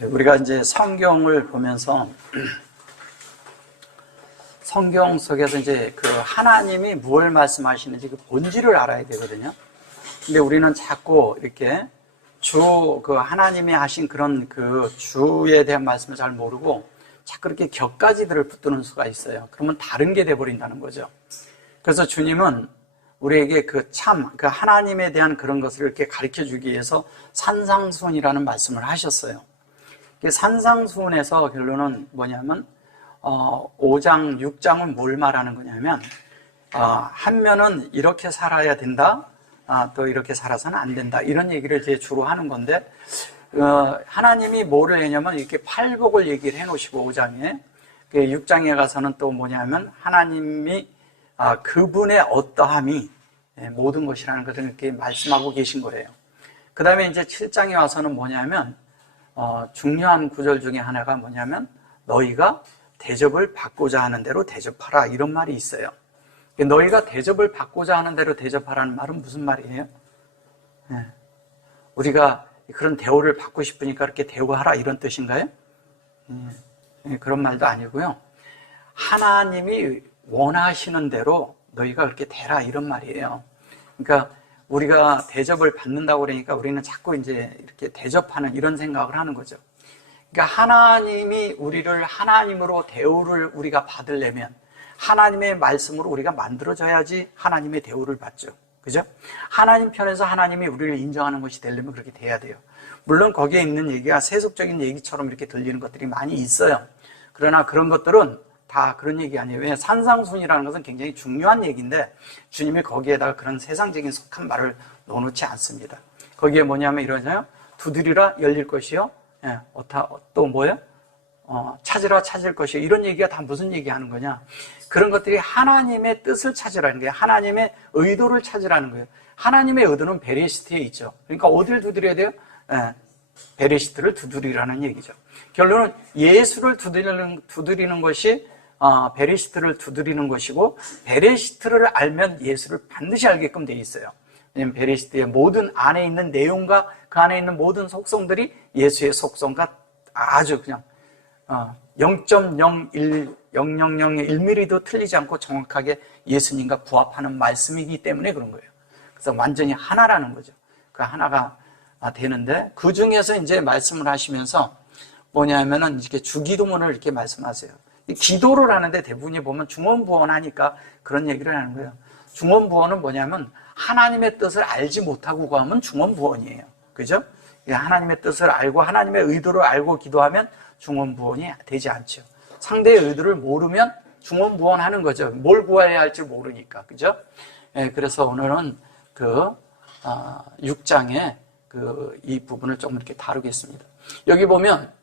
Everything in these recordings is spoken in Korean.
우리가 이제 성경을 보면서 성경 속에서 이제 그 하나님이 무엇을 말씀하시는지 그 본질을 알아야 되거든요. 근데 우리는 자꾸 이렇게 그 하나님이 하신 그런 그 주에 대한 말씀을 잘 모르고 자꾸 이렇게 격가지들을 붙드는 수가 있어요. 그러면 다른 게 돼버린다는 거죠. 그래서 주님은 우리에게 그 하나님에 대한 그런 것을 이렇게 가르쳐 주기 위해서 산상수훈이라는 말씀을 하셨어요. 산상수훈에서 결론은 뭐냐면 5장, 6장은 뭘 말하는 거냐면 한 면은 이렇게 살아야 된다, 또 이렇게 살아서는 안 된다, 이런 얘기를 이제 주로 하는 건데 하나님이 뭐를 했냐면 이렇게 팔복을 얘기를 해놓으시고 5장에 6장에 가서는 또 뭐냐면 하나님이 그분의 어떠함이 모든 것이라는 것을 이렇게 말씀하고 계신 거예요. 그 다음에 이제 7장에 와서는 뭐냐면 중요한 구절 중에 하나가 뭐냐면 너희가 대접을 받고자 하는 대로 대접하라, 이런 말이 있어요. 너희가 대접을 받고자 하는 대로 대접하라는 말은 무슨 말이에요? 우리가 그런 대우를 받고 싶으니까 그렇게 대우하라, 이런 뜻인가요? 그런 말도 아니고요. 하나님이 원하시는 대로 너희가 그렇게 대라, 이런 말이에요. 그러니까 우리가 대접을 받는다고 그러니까 우리는 자꾸 이제 이렇게 대접하는 이런 생각을 하는 거죠. 그러니까 하나님이 우리를 하나님으로 대우를 우리가 받으려면 하나님의 말씀으로 우리가 만들어져야지 하나님의 대우를 받죠. 그죠? 하나님 편에서 하나님이 우리를 인정하는 것이 되려면 그렇게 돼야 돼요. 물론 거기에 있는 얘기가 세속적인 얘기처럼 이렇게 들리는 것들이 많이 있어요. 그러나 그런 것들은 다 그런 얘기 아니에요. 왜냐하면 산상순이라는 것은 굉장히 중요한 얘기인데 주님이 거기에다가 그런 세상적인 속한 말을 넣어놓지 않습니다. 거기에 뭐냐면 이러잖아요. 두드리라 열릴 것이요. 또 뭐예요? 찾으라 찾을 것이요. 이런 얘기가 다 무슨 얘기하는 거냐? 그런 것들이 하나님의 뜻을 찾으라는 거예요. 하나님의 의도를 찾으라는 거예요. 하나님의 의도는 베레시트에 있죠. 그러니까 어디를 두드려야 돼요? 베레시트를 두드리라는 얘기죠. 결론은 예수를 두드리는 것이 베레시트를 두드리는 것이고, 베레시트를 알면 예수를 반드시 알게끔 돼 있어요. 왜냐하면 베레시트의 모든 안에 있는 내용과 그 안에 있는 모든 속성들이 예수의 속성과 아주 그냥 0.001mm도 틀리지 않고 정확하게 예수님과 부합하는 말씀이기 때문에 그런 거예요. 그래서 완전히 하나라는 거죠. 그 하나가 되는데, 그 중에서 이제 말씀을 하시면서 뭐냐면은 이렇게 주기도문을 이렇게 말씀하세요. 기도를 하는데 대부분이 보면 중언부언하니까 그런 얘기를 하는 거예요. 중언부언은 뭐냐면 하나님의 뜻을 알지 못하고 구하면 중언부언이에요. 그죠? 하나님의 뜻을 알고 하나님의 의도를 알고 기도하면 중언부언이 되지 않죠. 상대의 의도를 모르면 중언부언하는 거죠. 뭘 구해야 할지 모르니까. 그죠? 그래서 오늘은 6장에 이 부분을 좀 이렇게 다루겠습니다. 여기 보면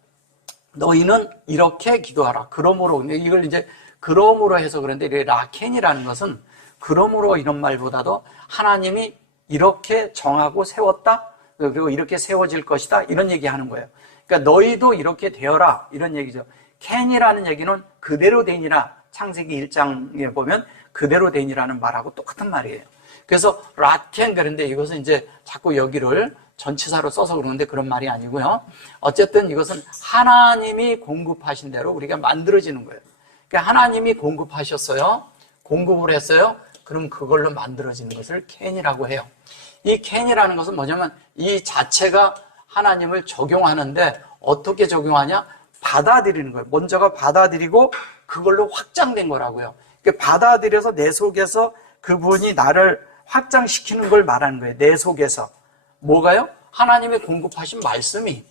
너희는 이렇게 기도하라. 그러므로, 이걸 이제 그러므로 해서 그런데 라켄이라는 것은 그러므로 이런 말보다도 하나님이 이렇게 정하고 세웠다, 그리고 이렇게 세워질 것이다, 이런 얘기 하는 거예요. 그러니까 너희도 이렇게 되어라, 이런 얘기죠. 켄이라는 얘기는 그대로 되니라. 창세기 1장에 보면 그대로 되니라는 말하고 똑같은 말이에요. 그래서 라켄, 그런데 이것은 이제 자꾸 여기를 전치사로 써서 그러는데 그런 말이 아니고요. 어쨌든 이것은 하나님이 공급하신 대로 우리가 만들어지는 거예요. 그러니까 하나님이 공급하셨어요. 공급을 했어요. 그럼 그걸로 만들어지는 것을 켄이라고 해요. 이 켄이라는 것은 뭐냐면 이 자체가 하나님을 적용하는데 어떻게 적용하냐? 받아들이는 거예요. 먼저가 받아들이고 그걸로 확장된 거라고요. 그러니까 받아들여서 내 속에서 그분이 나를 확장시키는 걸 말하는 거예요. 내 속에서. 뭐가요? 하나님의 공급하신 말씀이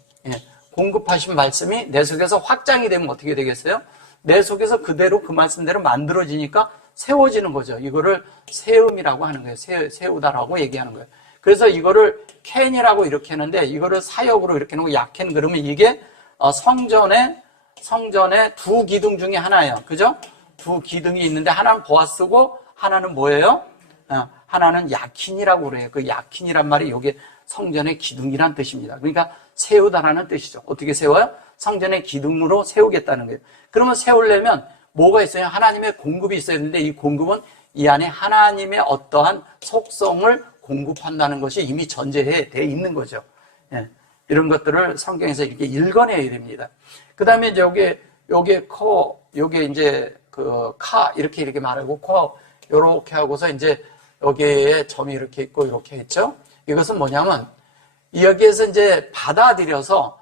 내 속에서 확장이 되면 어떻게 되겠어요? 내 속에서 그대로 그 말씀대로 만들어지니까 세워지는 거죠. 이거를 세움이라고 하는 거예요. 세우다라고 얘기하는 거예요. 그래서 이거를 켄이라고 이렇게 하는데 이거를 사역으로 이렇게 놓고 약켄 그러면 이게 성전의 두 기둥 중에 하나예요. 그죠? 두 기둥이 있는데 하나는 보아스고 하나는 뭐예요? 하나는 야킨이라고 그래요. 그 야킨이란 말이 이게 성전의 기둥이란 뜻입니다. 그러니까 세우다라는 뜻이죠. 어떻게 세워요? 성전의 기둥으로 세우겠다는 거예요. 그러면 세우려면 뭐가 있어요? 하나님의 공급이 있어야 되는데 이 공급은 이 안에 하나님의 어떠한 속성을 공급한다는 것이 이미 전제되어 있는 거죠. 이런 것들을 성경에서 이렇게 읽어내야 됩니다. 그 다음에 이제 요게 이제 카, 이렇게 말하고, 요렇게 하고서 이제 여기에 점이 이렇게 있고, 이렇게 있죠? 이것은 뭐냐면, 여기에서 이제 받아들여서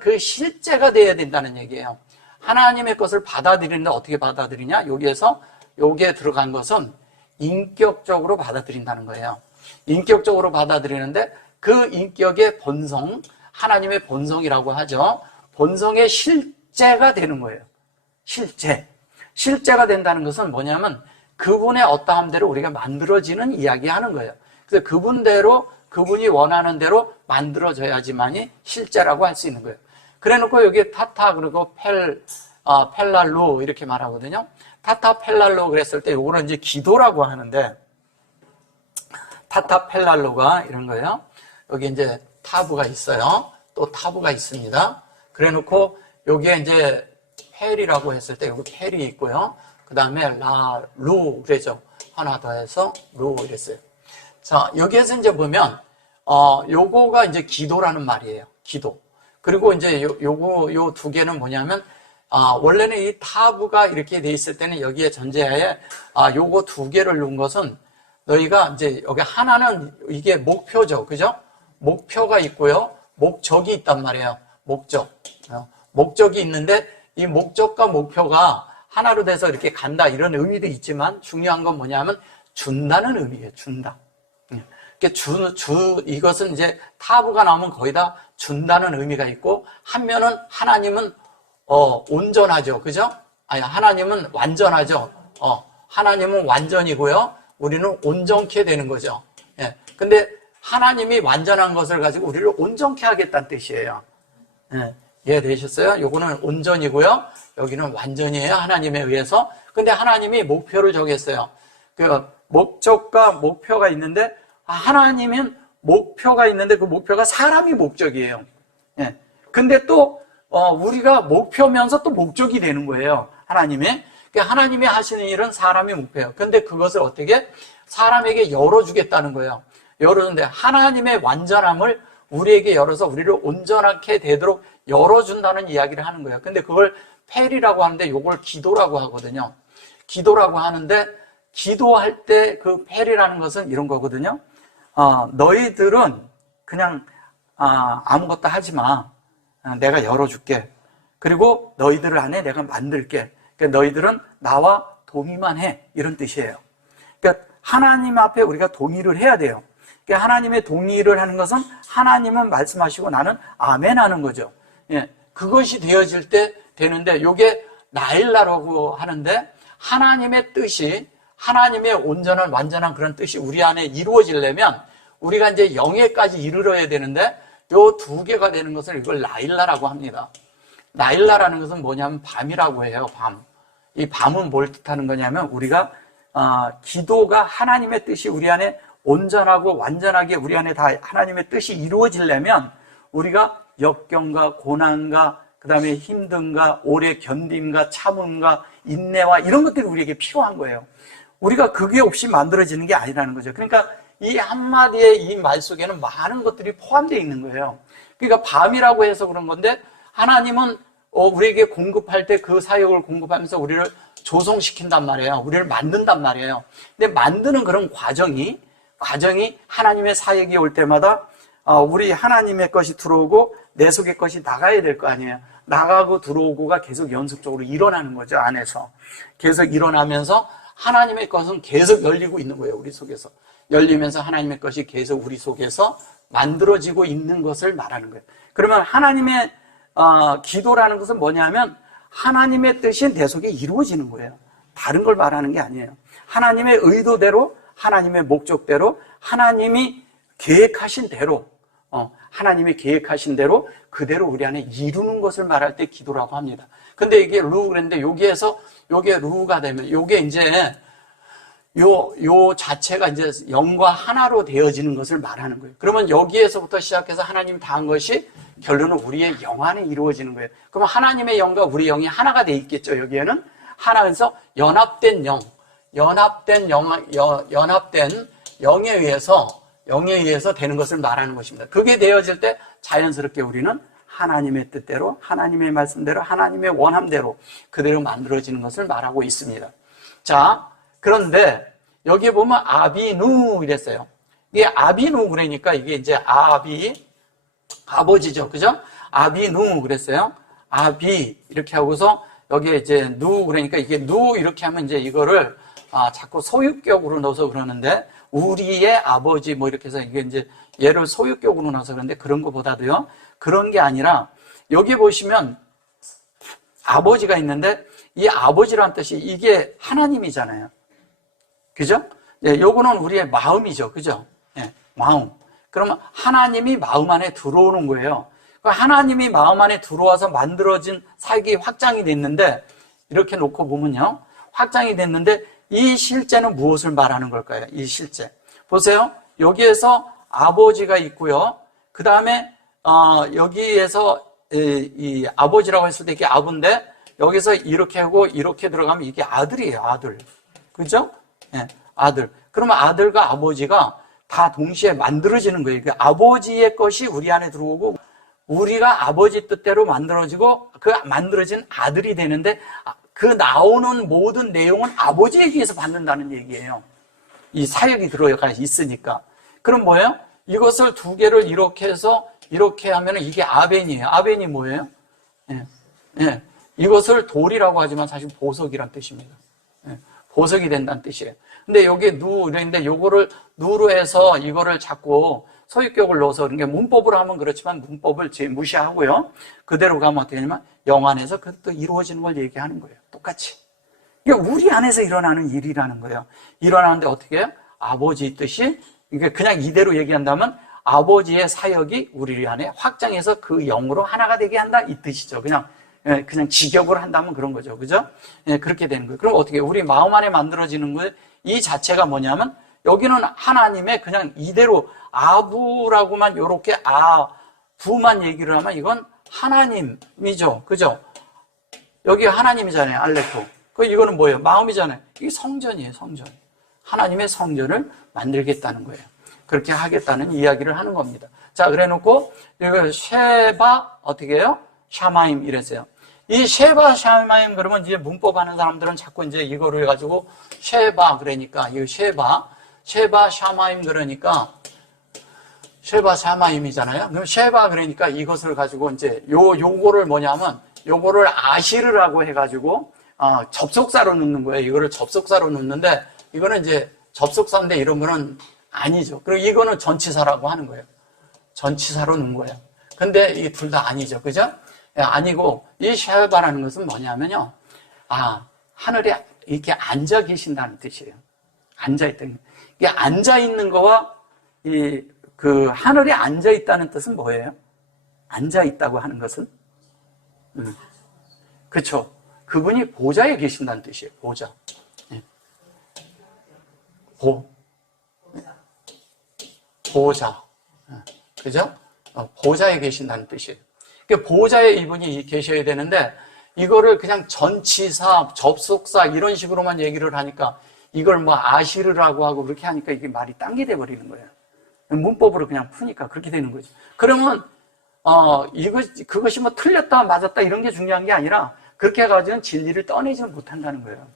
그 실제가 돼야 된다는 얘기예요. 하나님의 것을 받아들이는데 어떻게 받아들이냐? 여기에서 여기에 들어간 것은 인격적으로 받아들인다는 거예요. 인격적으로 받아들이는데 그 인격의 본성, 하나님의 본성이라고 하죠. 본성의 실제가 되는 거예요. 실제가 된다는 것은 뭐냐면 그분의 어떠함대로 우리가 만들어지는 이야기하는 거예요. 그래서 그분이 원하는 대로 만들어져야지만이 실제라고 할 수 있는 거예요. 그래 놓고 여기 타타 그리고 펠랄로 이렇게 말하거든요. 타타 펠랄로 그랬을 때 요거는 이제 기도라고 하는데 타타 펠랄로가 이런 거예요. 여기 이제 타부가 있어요. 또 타부가 있습니다. 그래 놓고 여기에 이제 펠이라고 했을 때 여기 펠이 있고요. 그 다음에 루 그래죠. 하나 더 해서 루 이랬어요. 자, 여기에서 이제 보면 요거가 이제 기도라는 말이에요. 기도. 그리고 이제 요 두 개는 뭐냐면 원래는 이 타부가 이렇게 돼 있을 때는 여기에 전제하에 요거 두 개를 놓은 것은 너희가 이제 여기 하나는 이게 목표죠. 그죠? 목표가 있고요. 목적이 있단 말이에요. 목적이 있는데 이 목적과 목표가 하나로 돼서 이렇게 간다 이런 의미도 있지만 중요한 건 뭐냐면 준다는 의미예요. 준다. 이것은 이제 타부가 나오면 거의 다 준다는 의미가 있고 한면은 하나님은 온전하죠. 그죠? 아니, 하나님은 완전하죠. 하나님은 완전이고요. 우리는 온전케 되는 거죠. 예. 근데 하나님이 완전한 것을 가지고 우리를 온전케 하겠다는 뜻이에요. 예. 이해되셨어요? 요거는 온전이고요. 여기는 완전이에요. 하나님에 의해서. 근데 하나님이 목표를 정했어요. 그 목적과 목표가 있는데 하나님은 목표가 있는데 그 목표가 사람이 목적이에요. 예. 근데 또 우리가 목표면서 또 목적이 되는 거예요. 하나님의. 그러니까 하나님이 하시는 일은 사람이 목표예요. 근데 그것을 어떻게 사람에게 열어주겠다는 거예요. 열어주는데 하나님의 완전함을 우리에게 열어서 우리를 온전하게 되도록 열어준다는 이야기를 하는 거예요. 근데 그걸 펠이라고 하는데 이걸 기도라고 하거든요. 기도라고 하는데 기도할 때 그 펠이라는 것은 이런 거거든요. 너희들은 그냥 아무것도 하지 마. 내가 열어줄게. 그리고 너희들 안에 내가 만들게. 그러니까 너희들은 나와 동의만 해. 이런 뜻이에요. 그러니까 하나님 앞에 우리가 동의를 해야 돼요. 그러니까 하나님의 동의를 하는 것은 하나님은 말씀하시고 나는 아멘 하는 거죠. 예, 그것이 되어질 때 되는데 이게 나일라라고 하는데 하나님의 뜻이 하나님의 온전한 완전한 그런 뜻이 우리 안에 이루어지려면 우리가 이제 영예까지 이르러야 되는데 요 두 개가 되는 것을 이걸 나일라라고 합니다. 나일라라는 것은 뭐냐면 밤이라고 해요. 밤. 이 밤은 뭘 뜻하는 거냐면 우리가 기도가 하나님의 뜻이 우리 안에 온전하고 완전하게 우리 안에 다 하나님의 뜻이 이루어지려면 우리가 역경과 고난과 그 다음에 힘듦과 오래 견딤과 참음과 인내와 이런 것들이 우리에게 필요한 거예요. 우리가 그게 없이 만들어지는 게 아니라는 거죠. 그러니까 이 한마디의 이 말 속에는 많은 것들이 포함되어 있는 거예요. 그러니까 밤이라고 해서 그런 건데 하나님은 우리에게 공급할 때 그 사역을 공급하면서 우리를 조성시킨단 말이에요. 우리를 만든단 말이에요. 근데 만드는 그런 과정이 하나님의 사역이 올 때마다 우리 하나님의 것이 들어오고 내 속의 것이 나가야 될 거 아니에요. 나가고 들어오고가 계속 연속적으로 일어나는 거죠. 안에서 계속 일어나면서 하나님의 것은 계속 열리고 있는 거예요. 우리 속에서 열리면서 하나님의 것이 계속 우리 속에서 만들어지고 있는 것을 말하는 거예요. 그러면 하나님의 기도라는 것은 뭐냐면 하나님의 뜻이 내 속에 이루어지는 거예요. 다른 걸 말하는 게 아니에요. 하나님의 의도대로 하나님의 목적대로 하나님이 계획하신 대로 하나님이 계획하신 대로 그대로 우리 안에 이루는 것을 말할 때 기도라고 합니다. 근데 이게 루 그랬는데 여기에서 요게 루가 되면 요게 이제 요 자체가 이제 영과 하나로 되어지는 것을 말하는 거예요. 그러면 여기에서부터 시작해서 하나님이 다 한 것이 결론은 우리의 영 안에 이루어지는 거예요. 그러면 하나님의 영과 우리 영이 하나가 돼 있겠죠. 여기에는 하나에서 연합된 영에 의해서 영에 의해서 되는 것을 말하는 것입니다. 그게 되어질 때 자연스럽게 우리는 하나님의 뜻대로, 하나님의 말씀대로, 하나님의 원함대로 그대로 만들어지는 것을 말하고 있습니다. 자, 그런데 여기에 보면 아비누 이랬어요. 이게 아비누 그러니까 이게 이제 아버지죠. 그죠? 아비누 그랬어요. 아비 이렇게 하고서 여기에 이제 누 그러니까 이게 누 이렇게 하면 이제 이거를 자꾸 소유격으로 넣어서 그러는데 우리의 아버지 뭐 이렇게 해서 이게 이제 얘를 소유격으로 넣어서 그러는데 그런 것보다도요. 그런 게 아니라 여기 보시면 아버지가 있는데 이 아버지라는 뜻이 이게 하나님이잖아요. 그죠? 예, 요거는 우리의 마음이죠. 그죠? 예, 마음. 그러면 하나님이 마음 안에 들어오는 거예요. 하나님이 마음 안에 들어와서 만들어진 사역이 확장이 됐는데 이렇게 놓고 보면요. 확장이 됐는데 이 실제는 무엇을 말하는 걸까요? 이 실제. 보세요. 여기에서 아버지가 있고요. 그 다음에 여기에서 이 아버지라고 했을 때 이게 아부인데 여기서 이렇게 하고 이렇게 들어가면 이게 아들이에요. 아들. 그죠? 네, 아들. 그러면 아들과 아버지가 다 동시에 만들어지는 거예요. 그 아버지의 것이 우리 안에 들어오고 우리가 아버지 뜻대로 만들어지고 그 만들어진 아들이 되는데 그 나오는 모든 내용은 아버지에 의해서 받는다는 얘기예요. 이 사역이 들어가 있으니까. 그럼 뭐예요? 이것을 두 개를 이렇게 해서 이렇게 하면 이게 아벤이에요. 아벤이 뭐예요? 예, 예. 이것을 돌이라고 하지만 사실 보석이란 뜻입니다. 예, 보석이 된다는 뜻이에요. 근데 여기에 누 이랬는데 요거를 누로 해서 이거를 자꾸 소유격을 넣어서 그런 게 문법으로 하면 그렇지만 문법을 무시하고요. 그대로 가면 어떻게 되냐면 영 안에서 그것도 이루어지는 걸 얘기하는 거예요. 똑같이. 이게 우리 안에서 일어나는 일이라는 거예요. 일어나는데 어떻게 해요? 아버지 뜻이 이게 그냥 이대로 얘기한다면 아버지의 사역이 우리 안에 확장해서 그 영으로 하나가 되게 한다 이 뜻이죠. 그냥 직역으로 한다면 그런 거죠. 그죠? 예, 그렇게 되는 거예요. 그럼 어떻게 해요? 우리 마음 안에 만들어지는 거예요. 이 자체가 뭐냐면 여기는 하나님의 그냥 이대로 아부라고만 요렇게 부만 얘기를 하면 이건 하나님이죠. 그죠? 여기 하나님이잖아요. 알레토. 이거는 뭐예요? 마음이잖아요. 이게 성전이에요. 성전. 하나님의 성전을 만들겠다는 거예요. 그렇게 하겠다는 이야기를 하는 겁니다. 자, 그래 놓고 이거 쉐바 어떻게 해요? 샤마임 이랬어요. 이 쉐바 샤마임 그러면 이제 문법 하는 사람들은 자꾸 이제 이거를 해가지고 쉐바 그러니까 이 쉐바 샤마임 그러니까 쉐바 샤마임이잖아요. 그럼 쉐바 그러니까 이것을 가지고 이제 요거를 뭐냐면 요거를 아시르라고 해가지고 접속사로 넣는 거예요. 이거를 접속사로 넣는데 이거는 이제 접속사인데 이런 거는 아니죠. 그리고 이거는 전치사라고 하는 거예요. 전치사로 넣은 거예요. 근데 이 둘 다 아니죠. 그죠? 아니고 이 쉐바라는 것은 뭐냐면요. 하늘에 이렇게 앉아 계신다는 뜻이에요. 앉아 있다는. 이게 앉아 있는 거와 그 하늘에 앉아 있다는 뜻은 뭐예요? 앉아 있다고 하는 것은 그렇죠. 그분이 보좌에 계신다는 뜻이에요. 보좌. 예. 보좌. 그죠? 보좌에 계신다는 뜻이에요. 그러니까 보좌에 이분이 계셔야 되는데 이거를 그냥 전치사, 접속사 이런 식으로만 얘기를 하니까 이걸 뭐 아시르라고 하고 그렇게 하니까 이게 말이 딴 게 돼버리는 거예요. 문법으로 그냥 푸니까 그렇게 되는 거죠. 그러면 그것이 뭐 틀렸다 맞았다 이런 게 중요한 게 아니라 그렇게 해가지고는 진리를 떠내지는 못한다는 거예요.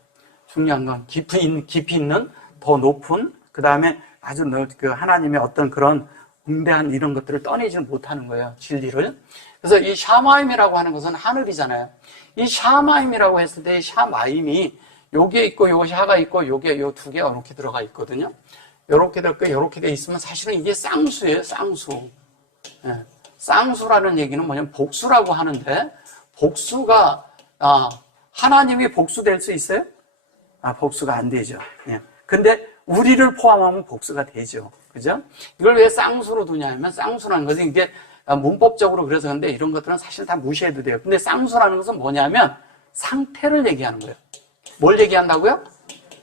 중요한 건 깊이 있는 더 높은 그 다음에 아주 그 하나님의 어떤 그런 응대한 이런 것들을 떠내지는 못하는 거예요. 진리를. 그래서 이 샤마임이라고 하는 것은 하늘이잖아요. 이 샤마임이라고 했을 때 이 샤마임이 요게 있고 요 샤가 있고 요게 요 두 개가 이렇게 들어가 있거든요. 요렇게 들어가 요렇게 돼 있으면 사실은 이게 쌍수예요. 쌍수. 예. 쌍수라는 얘기는 뭐냐면 복수라고 하는데 복수가 하나님이 복수될 수 있어요? 복수가 안 되죠. 예. 근데 우리를 포함하면 복수가 되죠. 그죠? 이걸 왜 쌍수로 두냐면 쌍수라는 것은 이게 문법적으로 그래서 근데 이런 것들은 사실 다 무시해도 돼요. 근데 쌍수라는 것은 뭐냐면 상태를 얘기하는 거예요. 뭘 얘기한다고요?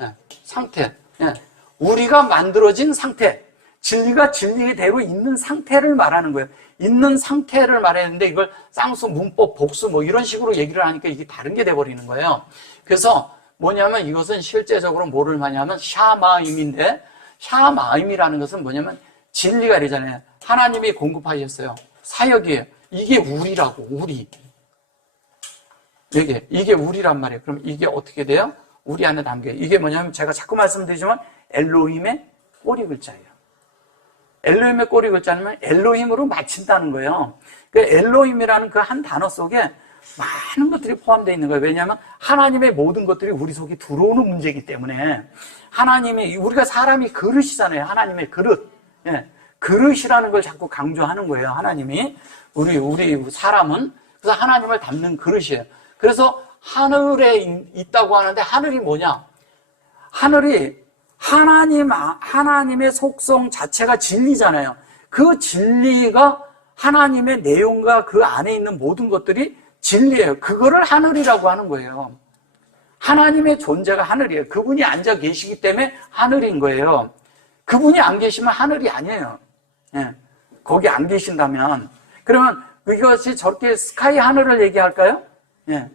예. 상태. 예. 우리가 만들어진 상태. 진리가 진리대로 있는 상태를 말하는 거예요. 있는 상태를 말했는데 이걸 쌍수, 문법, 복수 뭐 이런 식으로 얘기를 하니까 이게 다른 게 돼버리는 거예요. 그래서 뭐냐면 이것은 실제적으로 뭐를 말하냐면 샤마임인데 샤마임이라는 것은 뭐냐면 진리가 이러잖아요. 하나님이 공급하셨어요. 사역이에요. 이게 우리라고, 우리. 이게 우리란 말이에요. 그럼 이게 어떻게 돼요? 우리 안에 담겨요. 이게 뭐냐면 제가 자꾸 말씀드리지만 엘로힘의 꼬리 글자예요. 엘로힘의 꼬리 글자는 엘로힘으로 맞춘다는 거예요. 그 엘로힘이라는 그 한 단어 속에 많은 것들이 포함되어 있는 거예요. 왜냐하면 하나님의 모든 것들이 우리 속에 들어오는 문제이기 때문에 하나님이, 우리가 사람이 그릇이잖아요. 하나님의 그릇. 예, 그릇이라는 걸 자꾸 강조하는 거예요. 하나님이. 우리 사람은. 그래서 하나님을 담는 그릇이에요. 그래서 하늘에 있다고 하는데 하늘이 뭐냐? 하늘이 하나님의 속성 자체가 진리잖아요. 그 진리가 하나님의 내용과 그 안에 있는 모든 것들이 진리예요. 그거를 하늘이라고 하는 거예요. 하나님의 존재가 하늘이에요. 그분이 앉아 계시기 때문에 하늘인 거예요. 그분이 안 계시면 하늘이 아니에요. 예. 거기 안 계신다면. 그러면 이것이 저렇게 스카이 하늘을 얘기할까요? 예.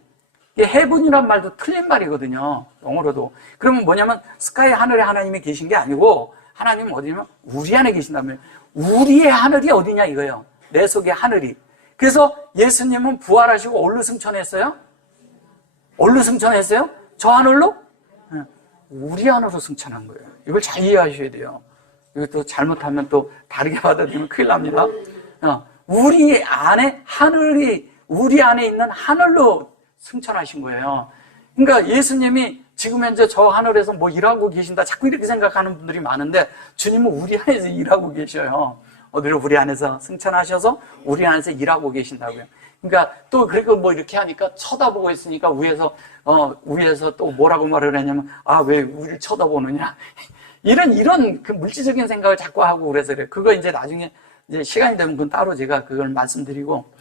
이게 헤븐이란 말도 틀린 말이거든요. 영어로도. 그러면 뭐냐면 스카이 하늘에 하나님이 계신 게 아니고 하나님은 어디냐면 우리 안에 계신다면 우리의 하늘이 어디냐 이거예요. 내 속에 하늘이. 그래서 예수님은 부활하시고 어디로 승천했어요? 어디로 승천했어요? 저 하늘로? 예. 우리 안으로 승천한 거예요. 이걸 잘 이해하셔야 돼요. 이것도 잘못하면 또 다르게 받아들이면 큰일 납니다. 우리 안에 하늘이, 우리 안에 있는 하늘로 승천하신 거예요. 그러니까 예수님이 지금 현재 저 하늘에서 뭐 일하고 계신다 자꾸 이렇게 생각하는 분들이 많은데 주님은 우리 안에서 일하고 계셔요. 어디로? 우리 안에서 승천하셔서 우리 안에서 일하고 계신다고요. 그러니까 또 그리고 뭐 이렇게 하니까 쳐다보고 있으니까 위에서 또 뭐라고 말을 하냐면 왜 우리를 쳐다보느냐 이런 그 물질적인 생각을 자꾸 하고 그래서 그래요. 그거 이제 나중에 이제 시간이 되면 그건 따로 제가 그걸 말씀드리고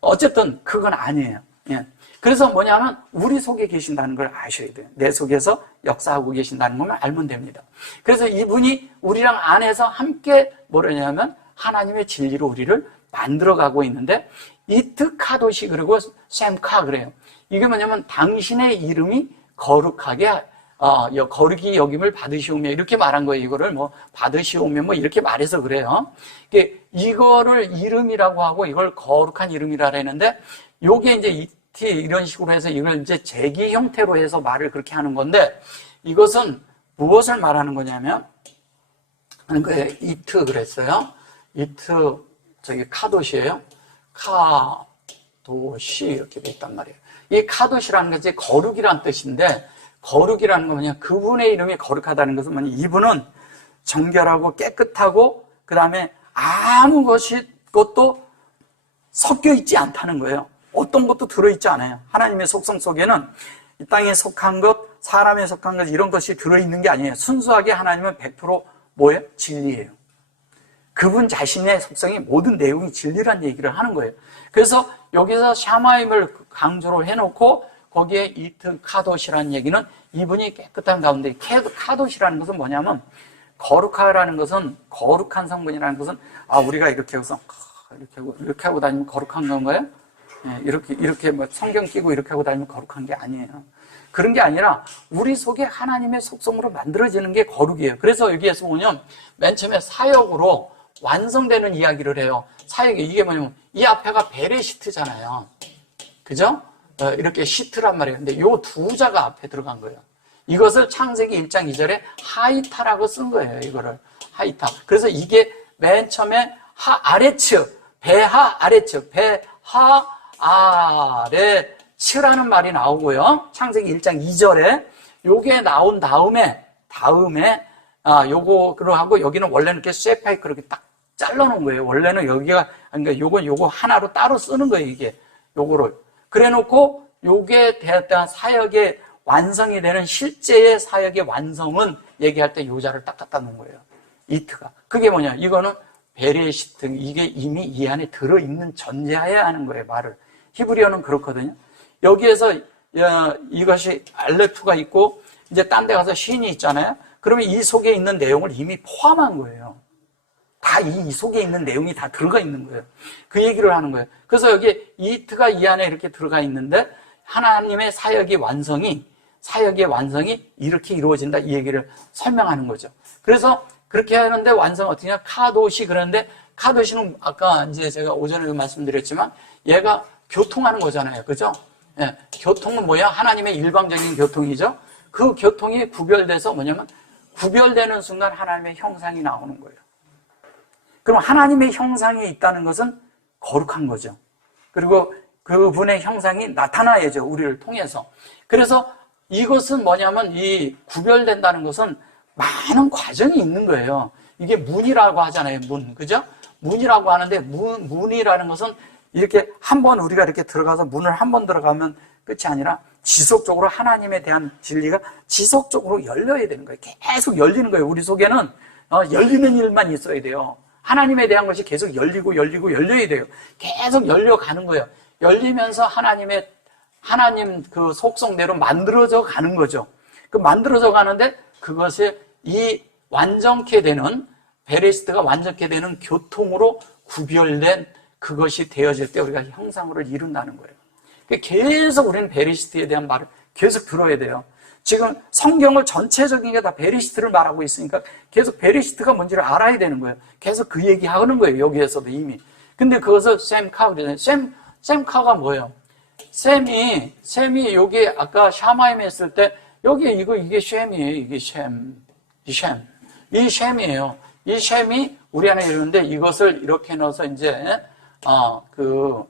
어쨌든 그건 아니에요. 예. 그래서 뭐냐면 우리 속에 계신다는 걸 아셔야 돼요. 내 속에서 역사하고 계신다는 것만 알면 됩니다. 그래서 이분이 우리랑 안에서 함께 뭐라냐면 하나님의 진리로 우리를 만들어가고 있는데 이트 카도시 그리고 샘카 그래요. 이게 뭐냐면 당신의 이름이 거룩하게 거룩이 여김을 받으시오며 이렇게 말한 거예요. 이거를 뭐 받으시오며 뭐 이렇게 말해서 그래요. 이거를 이름이라고 하고 이걸 거룩한 이름이라 했는데 요게 이제 이트 이런 식으로 해서 이걸 이제 제기 형태로 해서 말을 그렇게 하는 건데 이것은 무엇을 말하는 거냐면 하는 거예요. 이트 그랬어요. 이트 저기 카도시예요. 카도시 이렇게 돼 있단 말이에요. 이 카도시라는 것이 거룩이란 뜻인데 거룩이라는 건 뭐냐? 그분의 이름이 거룩하다는 것은 뭐냐? 이분은 정결하고 깨끗하고 그 다음에 아무 것도 섞여 있지 않다는 거예요. 어떤 것도 들어있지 않아요. 하나님의 속성 속에는 이 땅에 속한 것, 사람에 속한 것 이런 것이 들어있는 게 아니에요. 순수하게 하나님은 100% 뭐예요? 진리예요. 그분 자신의 속성이 모든 내용이 진리란 얘기를 하는 거예요. 그래서 여기서 샤마임을 강조를 해놓고 거기에 이트 카도시라는 얘기는 이분이 깨끗한 가운데 카도시라는 것은 뭐냐면 거룩하라는 것은 거룩한 성분이라는 것은 우리가 이렇게 해서 이렇게 하고 다니면 거룩한 건가요? 예, 이렇게 뭐 성경 끼고 이렇게 하고 다니면 거룩한 게 아니에요. 그런 게 아니라 우리 속에 하나님의 속성으로 만들어지는 게 거룩이에요. 그래서 여기에서 보면 맨 처음에 사역으로 완성되는 이야기를 해요. 사역이 이게 뭐냐면 이 앞에가 베레시트잖아요. 그죠? 이렇게 시트란 말이에요. 근데 요 두 자가 앞에 들어간 거예요. 이것을 창세기 1장 2절에 하이타라고 쓴 거예요. 이거를 하이타. 그래서 이게 맨 처음에 배하 아레츠라는 말이 나오고요. 창세기 1장 2절에 요게 나온 다음에 요거로 하고 여기는 원래는 이렇게 쇠파이크 이렇게 딱 잘라놓은 거예요. 원래는 여기가 그러니까 요거 하나로 따로 쓰는 거예요. 이게 요거를 그래놓고 요게 되었던 사역의 완성이 되는 실제의 사역의 완성은 얘기할 때 요자를 딱 갖다 놓은 거예요. 이트가. 그게 뭐냐? 이거는 베레시트, 이게 이미 이 안에 들어있는 전제하에 하는 거예요, 말을. 히브리어는 그렇거든요. 여기에서 이것이 알레프가 있고 이제 딴 데 가서 쉰이 있잖아요. 그러면 이 속에 있는 내용을 이미 포함한 거예요. 다 이 속에 있는 내용이 다 들어가 있는 거예요. 그 얘기를 하는 거예요. 그래서 여기 이트가 이 안에 이렇게 들어가 있는데 하나님의 사역의 완성이 이렇게 이루어진다 이 얘기를 설명하는 거죠. 그래서 그렇게 하는데 완성 어떻게 하냐? 카도시. 그런데 카도시는 아까 이제 제가 오전에 말씀드렸지만 얘가 교통하는 거잖아요. 그죠? 예, 교통은 뭐야? 하나님의 일방적인 교통이죠. 그 교통이 구별돼서 뭐냐면 구별되는 순간 하나님의 형상이 나오는 거예요. 그럼 하나님의 형상이 있다는 것은 거룩한 거죠. 그리고 그분의 형상이 나타나야죠. 우리를 통해서. 그래서 이것은 뭐냐면 이 구별된다는 것은 많은 과정이 있는 거예요. 이게 문이라고 하잖아요. 문. 그죠? 문이라고 하는데 문이라는 것은 이렇게 한번 우리가 이렇게 들어가서 문을 한번 들어가면 끝이 아니라 지속적으로 하나님에 대한 진리가 지속적으로 열려야 되는 거예요. 계속 열리는 거예요. 우리 속에는 열리는 일만 있어야 돼요. 하나님에 대한 것이 계속 열리고 열려야 돼요. 계속 열려가는 거예요. 열리면서 하나님 그 속성대로 만들어져 가는 거죠. 그 만들어져 가는데 그것이 이 완전케 되는 베레시트가 완전케 되는 교통으로 구별된 그것이 되어질 때 우리가 형상으로 이룬다는 거예요. 계속 우리는 베레시트에 대한 말을 계속 들어야 돼요. 지금 성경을 전체적인 게 다 베레시트를 말하고 있으니까 계속 베레시트가 뭔지를 알아야 되는 거예요. 계속 그 얘기하는 거예요. 여기에서도 이미. 근데 그것을 샘카 그러잖아요. 샘카가 뭐예요? 샘이 여기 아까 샤마임 했을 때 여기 이게 샘이에요. 이게 이 샘이에요. 이 샘이 우리 안에 이르는데 이것을 이렇게 넣어서 이제 그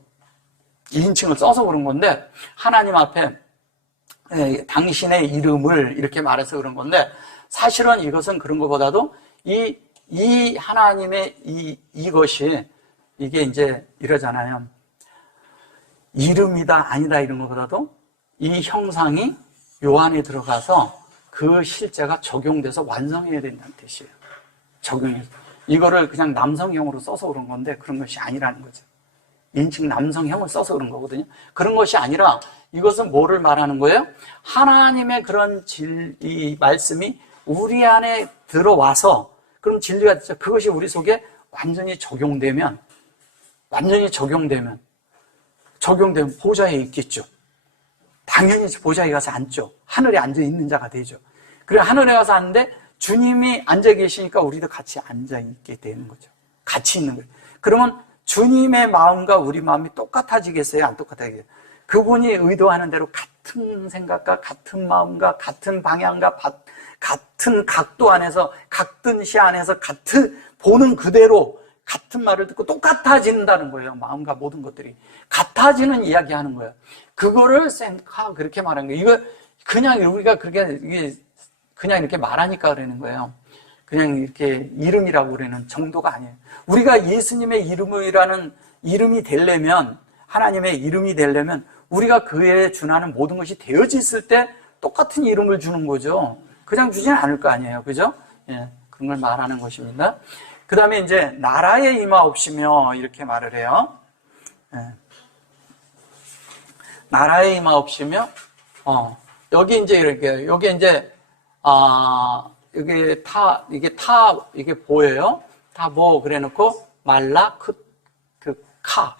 2인칭을 써서 그런 건데 하나님 앞에 당신의 이름을 이렇게 말해서 그런 건데 사실은 이것은 그런 것보다도 이 하나님의 이것이 이게 이제 이러잖아요. 이름이다 아니다 이런 것보다도 이 형상이 요 안에 들어가서 그 실제가 적용돼서 완성해야 된다는 뜻이에요. 적용해서. 이거를 그냥 남성형으로 써서 그런 건데 그런 것이 아니라는 거죠. 인칭 남성형을 써서 그런 거거든요. 그런 것이 아니라 이것은 뭐를 말하는 거예요? 하나님의 그런 이 말씀이 우리 안에 들어와서 그럼 진리가 진짜 그것이 우리 속에 완전히 적용되면 보좌에 있겠죠. 당연히 보좌에 가서 앉죠. 하늘에 앉아 있는 자가 되죠. 그래 하늘에 가서 앉는데 주님이 앉아 계시니까 우리도 같이 앉아 있게 되는 거죠. 같이 있는 거예요. 그러면 주님의 마음과 우리 마음이 똑같아지겠어요? 안 똑같아지겠어요? 그분이 의도하는 대로 같은 생각과 같은 마음과 같은 방향과 같은 각도 안에서 같은 시 안에서 같은 보는 그대로 같은 말을 듣고 똑같아진다는 거예요. 마음과 모든 것들이 같아지는 이야기하는 거예요. 그거를 생카 그렇게 말하는 거예요. 이거 그냥 우리가 이게 그냥 이렇게 말하니까 그러는 거예요. 그냥 이렇게 이름이라고 그러는 정도가 아니에요. 우리가 예수님의 이름이라는 이름이 되려면 하나님의 이름이 되려면 우리가 그에 준하는 모든 것이 되어졌을 때 똑같은 이름을 주는 거죠. 그냥 주지는 않을 거 아니에요. 그죠? 예, 그런 걸 말하는 것입니다. 그 다음에 이제 나라에 임하옵시며 이렇게 말을 해요. 예. 나라에 임하옵시며 여기 이제 이렇게 여기 이제 이게 보여요. 타보 그래 놓고 말라크트카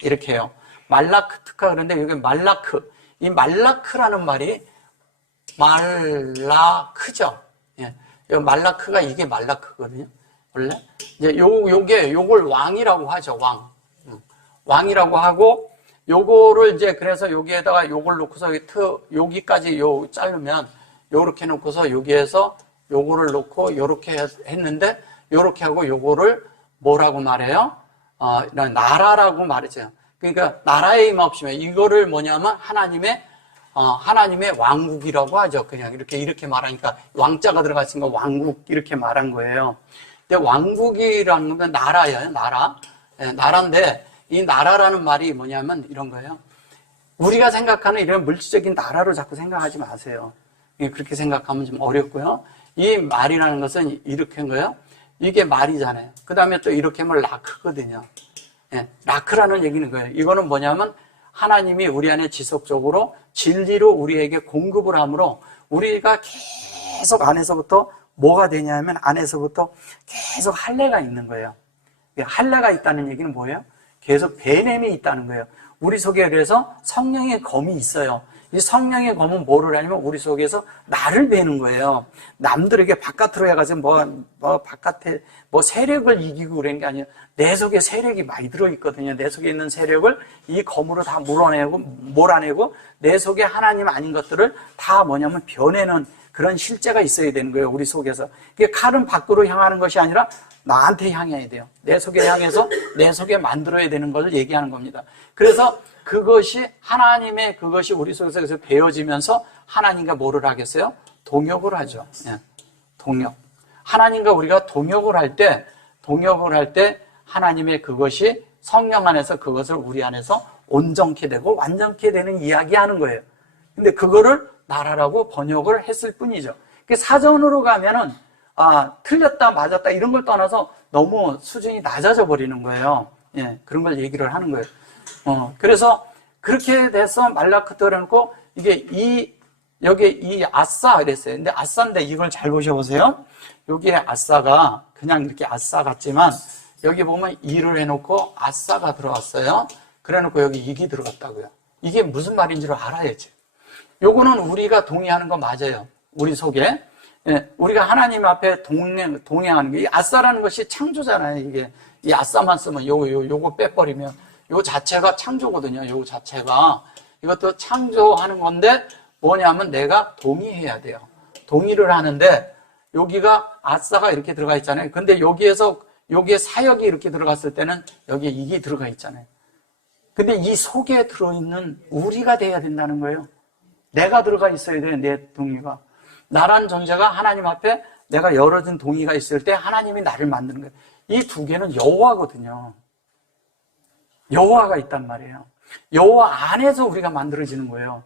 이렇게 해요. 말라크트카 그런데 여기 말라크 이 말라크라는 말이 말라크죠. 예. 말라크가 이게 말라크거든요. 원래 이제 요걸 왕이라고 하죠. 왕이라고 하고 요거를 이제 그래서 여기에다가 요걸 놓고서 여기까지 자르면 요렇게 놓고서 여기에서 요거를 놓고 요렇게 했는데 요렇게 하고 요거를 뭐라고 말해요? 나라라고 말이죠. 그러니까 나라에 임하옵시며 이거를 뭐냐면 하나님의 왕국이라고 하죠. 그냥 이렇게 말하니까 왕자가 들어갔으니까 왕국 이렇게 말한 거예요. 근데 왕국이라는 건 나라예요. 나라. 네, 나라인데 이 나라라는 말이 뭐냐면 이런 거예요. 우리가 생각하는 이런 물질적인 나라로 자꾸 생각하지 마세요. 그렇게 생각하면 좀 어렵고요. 이 말이라는 것은 이렇게 한 거예요. 이게 말이잖아요. 그 다음에 또 이렇게 하면 라크거든요. 예, 라크라는 얘기는 거예요. 이거는 뭐냐면 하나님이 우리 안에 지속적으로 진리로 우리에게 공급을 하므로 우리가 계속 안에서부터 뭐가 되냐면 안에서부터 계속 할례가 있는 거예요. 할례가 있다는 얘기는 뭐예요? 계속 베냄이 있다는 거예요. 우리 속에 그래서 성령의 검이 있어요. 이 성령의 검은 뭐를 하냐면 우리 속에서 나를 베는 거예요. 남들에게 바깥으로 해가지고 바깥에 세력을 이기고 그런 게 아니에요. 내 속에 세력이 많이 들어있거든요. 내 속에 있는 세력을 이 검으로 다 몰아내고 내 속에 하나님 아닌 것들을 다 뭐냐면 변해는 그런 실제가 있어야 되는 거예요. 우리 속에서. 이게 칼은 밖으로 향하는 것이 아니라 나한테 향해야 돼요. 내 속에 향해서 내 속에 만들어야 되는 것을 얘기하는 겁니다. 그래서 그것이 하나님의 그것이 우리 속에서 배워지면서 하나님과 뭐를 하겠어요? 동역을 하죠. 예, 동역. 하나님과 우리가 동역을 할 때 하나님의 그것이 성령 안에서 그것을 우리 안에서 온전케 되고 완전케 되는 이야기 하는 거예요. 근데 그거를 나라라고 번역을 했을 뿐이죠. 사전으로 가면은 틀렸다 맞았다 이런 걸 떠나서 너무 수준이 낮아져 버리는 거예요. 예, 그런 걸 얘기를 하는 거예요. 그래서 그렇게 돼서 말라크 때려놓고 여기 이 아싸 그랬어요. 근데 아싸인데 이걸 잘 보셔보세요. 여기에 아싸가 그냥 이렇게 아싸 같지만 여기 보면 이를 해놓고 아싸가 들어왔어요. 그래 놓고 여기 이기 들어갔다고요. 이게 무슨 말인지를 알아야지. 요거는 우리가 동의하는 거 맞아요. 우리 속에. 예, 우리가 하나님 앞에 동행하는 게, 이 아싸라는 것이 창조잖아요. 이게, 이 아싸만 쓰면 요거 빼버리면, 요 자체가 창조거든요. 요 자체가. 이것도 창조하는 건데, 뭐냐면 내가 동의해야 돼요. 동의를 하는데, 여기가 아싸가 이렇게 들어가 있잖아요. 근데 여기에 사역이 이렇게 들어갔을 때는 여기에 이게 들어가 있잖아요. 근데 이 속에 들어있는 우리가 돼야 된다는 거예요. 내가 들어가 있어야 돼요. 내 동의가. 나란 존재가 하나님 앞에 내가 열어진 동의가 있을 때 하나님이 나를 만드는 거예요. 이 두 개는 여호와거든요. 여호와가 있단 말이에요. 여호와 안에서 우리가 만들어지는 거예요.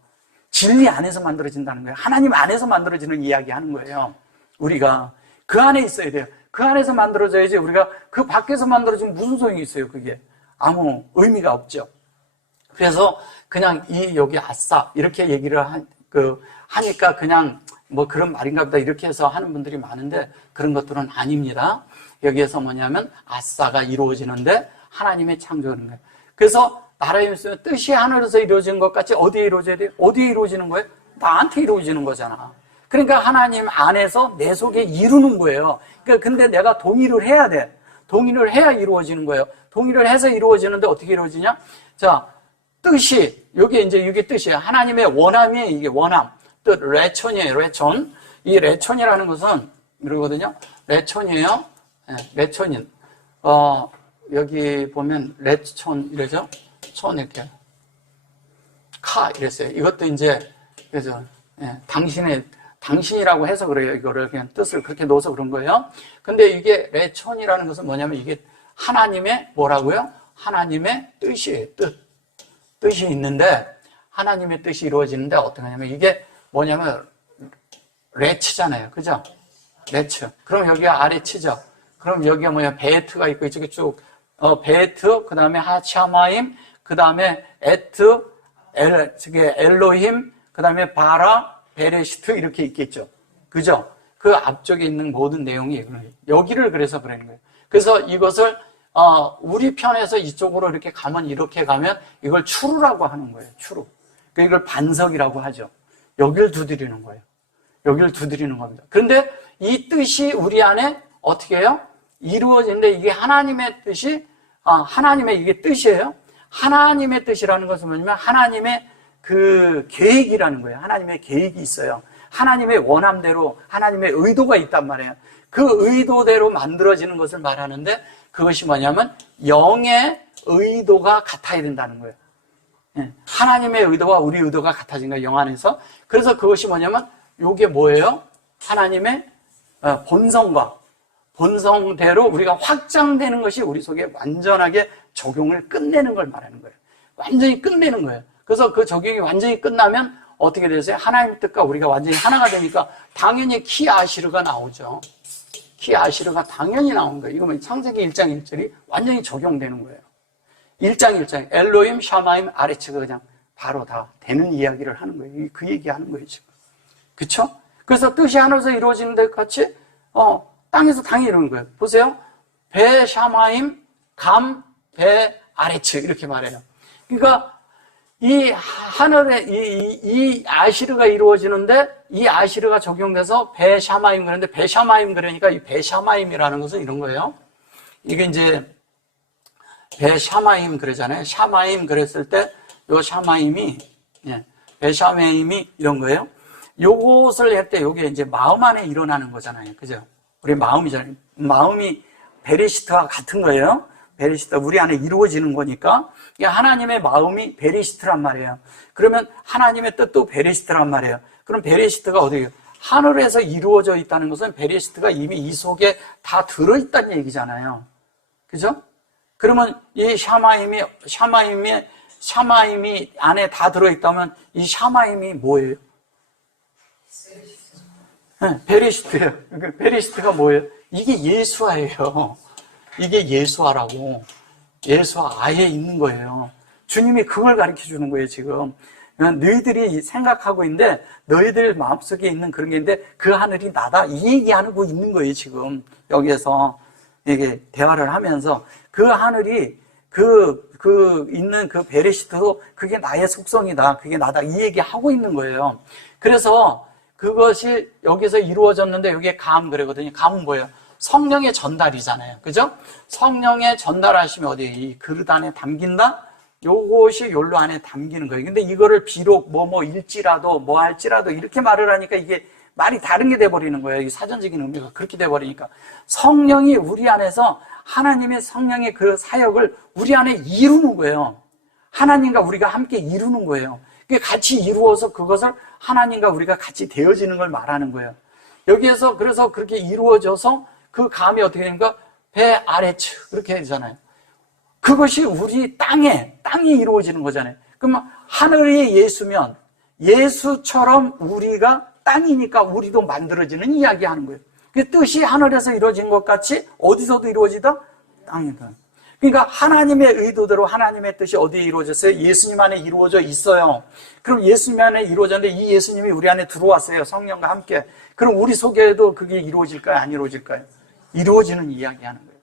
진리 안에서 만들어진다는 거예요. 하나님 안에서 만들어지는 이야기 하는 거예요. 우리가 그 안에 있어야 돼요. 그 안에서 만들어져야지 우리가 그 밖에서 만들어지면 무슨 소용이 있어요. 그게 아무 의미가 없죠. 그래서 그냥 여기 아싸 이렇게 얘기를 하니까 그냥 뭐 그런 말인가 보다 이렇게 해서 하는 분들이 많은데 그런 것들은 아닙니다. 여기에서 뭐냐면 아싸가 이루어지는데 하나님의 창조하는 거예요. 그래서 나라의 뜻이 하늘에서 이루어지는 것 같이 어디에 이루어져야 돼요? 어디에 이루어지는 거예요? 나한테 이루어지는 거잖아. 그러니까 하나님 안에서 내 속에 이루는 거예요. 그러니까 근데 내가 동의를 해야 돼. 동의를 해야 이루어지는 거예요. 동의를 해서 이루어지는데 어떻게 이루어지냐? 자, 뜻이 이게 뜻이에요. 하나님의 원함이에요. 이게 원함. 뜻 레촌이에요. 레촌. 이 레촌이라는 것은 이러거든요. 레촌이에요. 네, 레촌인. 여기 보면 레촌 이러죠. 촌 이렇게 카 이랬어요. 이것도 이제 그래서 당신이라고 해서 그래요. 이거를 그냥 뜻을 그렇게 넣어서 그런 거예요. 근데 이게 레촌이라는 것은 뭐냐면 이게 하나님의 뭐라고요? 하나님의 뜻이에요. 뜻이 있는데 하나님의 뜻이 이루어지는데 어떻게 하냐면 이게 뭐냐면 레츠잖아요. 그죠? 레츠. 그럼 여기가 아레츠죠. 그럼 여기가 뭐냐? 베트가 있고 이쪽에 쭉 베트, 그 다음에 하차마임, 그 다음에 에트, 엘로힘, 그 다음에 바라, 베레시트 이렇게 있겠죠. 그죠? 그 앞쪽에 있는 모든 내용이 여기를 그래서 그러는 거예요. 그래서 이것을 우리 편에서 이쪽으로 이렇게 가면 이렇게 가면 이걸 추루라고 하는 거예요. 추루. 그러니까 이걸 반석이라고 하죠. 여기를 두드리는 거예요. 여기를 두드리는 겁니다. 그런데 이 뜻이 우리 안에 어떻게 해요? 이루어지는데 이게 하나님의 뜻이 하나님의 이게 뜻이에요. 하나님의 뜻이라는 것은 뭐냐면 하나님의 그 계획이라는 거예요. 하나님의 계획이 있어요. 하나님의 원함대로 하나님의 의도가 있단 말이에요. 그 의도대로 만들어지는 것을 말하는데 그것이 뭐냐면 영의 의도가 같아야 된다는 거예요. 하나님의 의도와 우리 의도가 같아진 거예요. 영 안에서. 그래서 그것이 뭐냐면 이게 뭐예요? 하나님의 본성대로 우리가 확장되는 것이 우리 속에 완전하게 적용을 끝내는 걸 말하는 거예요. 완전히 끝내는 거예요. 그래서 그 적용이 완전히 끝나면 어떻게 되세요? 하나님의 뜻과 우리가 완전히 하나가 되니까 당연히 키아시르가 나오죠. 키아시르가 당연히 나온 거예요. 이거는 창세기 1장 1절이 완전히 적용되는 거예요. 1장 1장 엘로힘, 샤마임, 아레츠가 그냥 바로 다 되는 이야기를 하는 거예요. 그 얘기하는 거예요 지금. 그렇죠? 그래서 뜻이 하늘에서 이루어지는 데 같이 땅에서 당연히 이루는 거예요. 보세요. 배, 샤마임, 감, 배, 아레츠 이렇게 말해요. 그러니까 이 하늘에 이 아시르가 이루어지는데 이 아시르가 적용돼서 베샤마임 그런데 베샤마임 그러니까 이 베샤마임이라는 것은 이런 거예요. 이게 이제 베샤마임 그러잖아요. 샤마임 그랬을 때 요 샤마임이 베샤마임이 이런 거예요. 요것을 할 때 요게 이제 마음 안에 일어나는 거잖아요. 그죠? 우리 마음이잖아요. 마음이 베리시트와 같은 거예요. 베리시트 우리 안에 이루어지는 거니까 하나님의 마음이 베리시트란 말이에요. 그러면 하나님의 뜻도 베리시트란 말이에요. 그럼 베리시트가 어디예요? 하늘에서 이루어져 있다는 것은 베리시트가 이미 이 속에 다 들어있다는 얘기잖아요. 그죠? 그러면 이 샤마임이 안에 다 들어있다면 이 샤마임이 뭐예요? 네, 베리시트예요. 베리시트가 뭐예요? 이게 예수화예요. 이게 예수화라고. 예수화 아예 있는 거예요. 주님이 그걸 가르쳐 주는 거예요, 지금. 너희들이 생각하고 있는데, 너희들 마음속에 있는 그런 게 있는데, 그 하늘이 나다. 이 얘기하고 있는 거예요, 지금. 여기에서. 이게 대화를 하면서. 그 하늘이, 있는 그 베레시트도 그게 나의 속성이다. 그게 나다. 이 얘기하고 있는 거예요. 그래서 그것이 여기서 이루어졌는데, 여기에 감 그러거든요. 감은 뭐예요? 성령의 전달이잖아요. 그죠? 성령의 전달하시면 어디에 이 그릇 안에 담긴다? 요것이 요로 안에 담기는 거예요. 근데 이거를 비록 일지라도 뭐 할지라도 이렇게 말을 하니까 이게 말이 다른 게 돼버리는 거예요. 이 사전적인 의미가 그렇게 돼버리니까. 성령이 우리 안에서 하나님의 성령의 그 사역을 우리 안에 이루는 거예요. 하나님과 우리가 함께 이루는 거예요. 그게 같이 이루어서 그것을 하나님과 우리가 같이 되어지는 걸 말하는 거예요. 여기에서 그래서 그렇게 이루어져서 그 감이 어떻게 되니까 배 아래츠 그렇게 되잖아요. 그것이 우리 땅에 이루어지는 거잖아요. 그러면 하늘이 예수면 예수처럼 우리가 땅이니까 우리도 만들어지는 이야기 하는 거예요. 그 뜻이 하늘에서 이루어진 것 같이 어디서도 이루어지다? 땅이다. 그러니까 하나님의 의도대로 하나님의 뜻이 어디에 이루어졌어요? 예수님 안에 이루어져 있어요. 그럼 예수님 안에 이루어졌는데 이 예수님이 우리 안에 들어왔어요. 성령과 함께. 그럼 우리 속에도 그게 이루어질까요? 안 이루어질까요? 이루어지는 이야기 하는 거예요.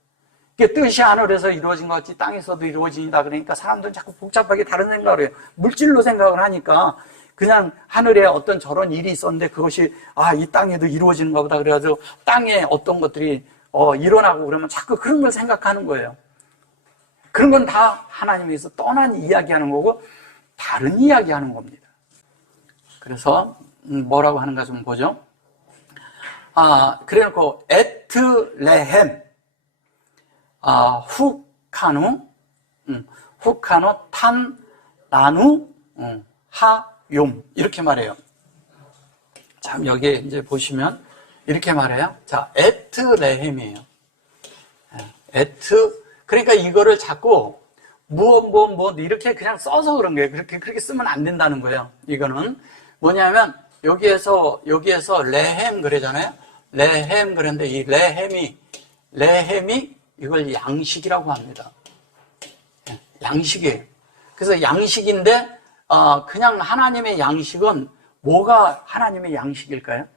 이게 뜻이 하늘에서 이루어진 것 같이 땅에서도 이루어진다 그러니까 사람들은 자꾸 복잡하게 다른 생각을 해요. 물질로 생각을 하니까 그냥 하늘에 어떤 저런 일이 있었는데 그것이 이 땅에도 이루어지는가 보다 그래가지고 땅에 어떤 것들이 일어나고 그러면 자꾸 그런 걸 생각하는 거예요. 그런 건 다 하나님에서 떠난 이야기하는 거고 다른 이야기하는 겁니다. 그래서 뭐라고 하는가 좀 보죠. 그래놓고 에트레헴 후카노 탄 나누 하욤 이렇게 말해요. 참 여기에 이제 보시면 이렇게 말해요. 자, 에트레헴이에요. 그러니까 이거를 자꾸 무엇 이렇게 그냥 써서 그런 거예요. 그렇게 쓰면 안 된다는 거예요. 이거는 뭐냐면 여기에서 레헴 그러잖아요. 레헴 그런데 이 레헴이 이걸 양식이라고 합니다. 양식이에요. 그래서 양식인데 그냥 하나님의 양식은 뭐가 하나님의 양식일까요?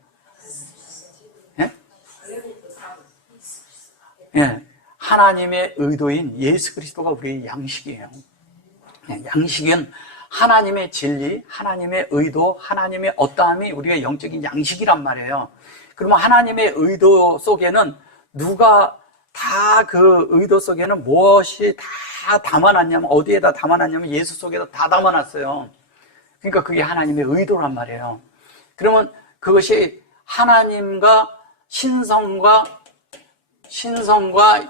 예? 예. 하나님의 의도인 예수 그리스도가 우리의 양식이에요. 양식은 하나님의 진리, 하나님의 의도, 하나님의 어떠함이 우리의 영적인 양식이란 말이에요. 그러면 하나님의 의도 속에는 누가 다 그 의도 속에는 무엇이 다 담아놨냐면 어디에다 담아놨냐면 예수 속에다 다 담아놨어요. 그러니까 그게 하나님의 의도란 말이에요. 그러면 그것이 하나님과 신성과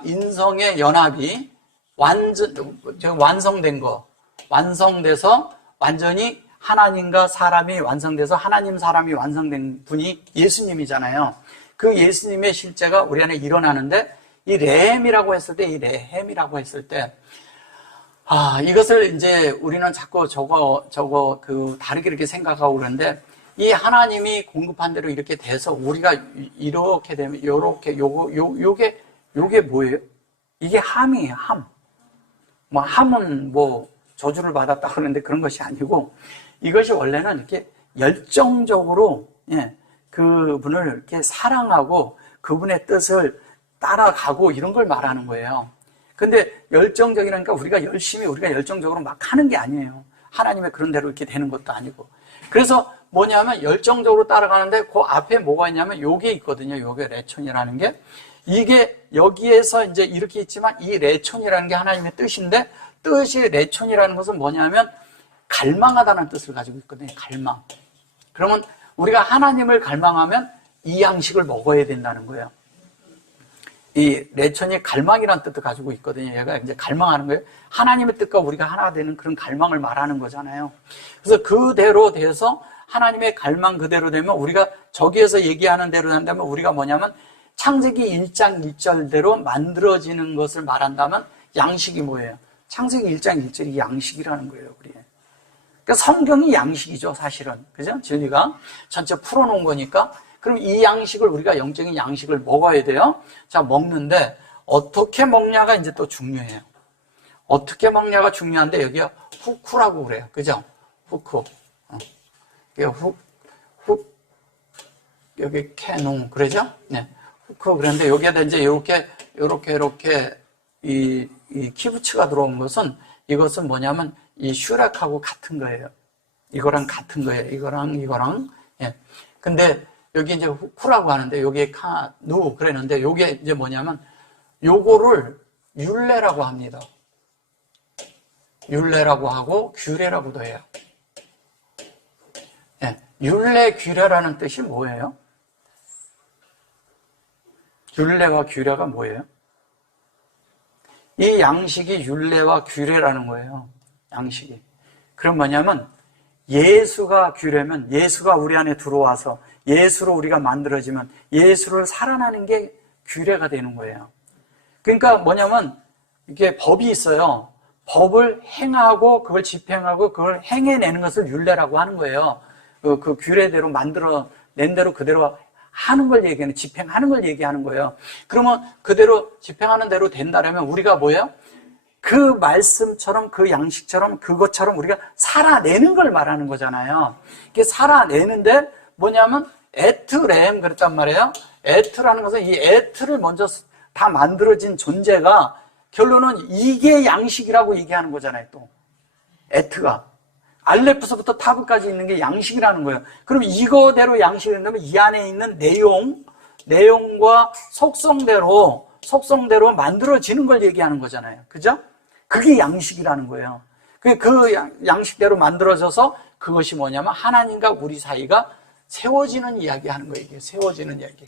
인성의 연합이 완성된 거, 완성돼서 완전히 하나님과 사람이 완성돼서 하나님 사람이 완성된 분이 예수님이잖아요. 그 예수님의 실제가 우리 안에 일어나는데 이 레헴이라고 했을 때 이것을 이제 우리는 자꾸 저거 다르게 이렇게 생각하고 그러는데 이 하나님이 공급한 대로 이렇게 돼서 우리가 이렇게 되면 요게 뭐예요? 이게 함이에요, 함. 함은 저주를 받았다 그러는데 그런 것이 아니고 이것이 원래는 이렇게 열정적으로 그분을 이렇게 사랑하고 그분의 뜻을 따라가고 이런 걸 말하는 거예요. 근데 열정적이라니까 우리가 열정적으로 막 하는 게 아니에요. 하나님의 그런 대로 이렇게 되는 것도 아니고. 그래서 뭐냐면 열정적으로 따라가는데 그 앞에 뭐가 있냐면 요게 있거든요. 요게 레촌이라는 게. 이게 여기에서 이제 이렇게 있지만 이 레촌이라는 게 하나님의 뜻인데, 뜻이 레촌이라는 것은 뭐냐면 갈망하다는 뜻을 가지고 있거든요. 갈망. 그러면 우리가 하나님을 갈망하면 이 양식을 먹어야 된다는 거예요. 이 레촌이 갈망이라는 뜻도 가지고 있거든요. 얘가 이제 갈망하는 거예요. 하나님의 뜻과 우리가 하나 되는 그런 갈망을 말하는 거잖아요. 그래서 그대로 돼서 하나님의 갈망 그대로 되면 우리가 저기에서 얘기하는 대로 한다면 우리가 뭐냐면 창세기 1장 1절대로 만들어지는 것을 말한다면 양식이 뭐예요? 창세기 1장 1절이 양식이라는 거예요, 우리. 그러니까 성경이 양식이죠, 사실은. 그죠? 진리가 전체 풀어놓은 거니까. 그럼 이 양식을 우리가 영적인 양식을 먹어야 돼요. 자, 먹는데 어떻게 먹냐가 이제 또 중요해요. 어떻게 먹냐가 중요한데 여기가 후쿠라고 그래요. 그죠? 후쿠. 여기 캐농 그러죠? 네. 후쿠. 그런데 여기에다 이제 이렇게 이 키부츠가 들어온 것은 이것은 뭐냐면 이 슈렉하고 같은 거예요. 이거랑 같은 거예요. 이거랑. 예. 근데 여기 이제 후쿠라고 하는데 여기에 카누 그랬는데 요게 이제 뭐냐면 요거를 율례라고 합니다. 율례라고 하고 규례라고도 해요. 예. 율례, 규례라는 뜻이 뭐예요? 율례와 규례가 뭐예요? 이 양식이 율례와 규례라는 거예요. 양식이. 그럼 뭐냐면 예수가 규례면 예수가 우리 안에 들어와서 예수로 우리가 만들어지면 예수를 살아나는 게 규례가 되는 거예요. 그러니까 뭐냐면 이게 법이 있어요. 법을 행하고 그걸 집행하고 그걸 행해내는 것을 율례라고 하는 거예요. 그 규례대로 만들어낸 대로 그대로 하는 걸 얘기하는, 집행하는 걸 얘기하는 거예요. 그러면 그대로 집행하는 대로 된다면 우리가 뭐예요? 그 말씀처럼 그 양식처럼 그것처럼 우리가 살아내는 걸 말하는 거잖아요. 이게 살아내는데 뭐냐면 에트렘 그랬단 말이에요. 에트라는 것은 이 에트를 먼저 다 만들어진 존재가 결론은 이게 양식이라고 얘기하는 거잖아요. 또 에트가 알레프서부터 타브까지 있는 게 양식이라는 거예요. 그럼 이거대로 양식이 된다면 이 안에 있는 내용과 속성대로 만들어지는 걸 얘기하는 거잖아요. 그죠? 그게 양식이라는 거예요. 그 양식대로 만들어져서 그것이 뭐냐면 하나님과 우리 사이가 세워지는 이야기 하는 거예요. 이게 세워지는 이야기.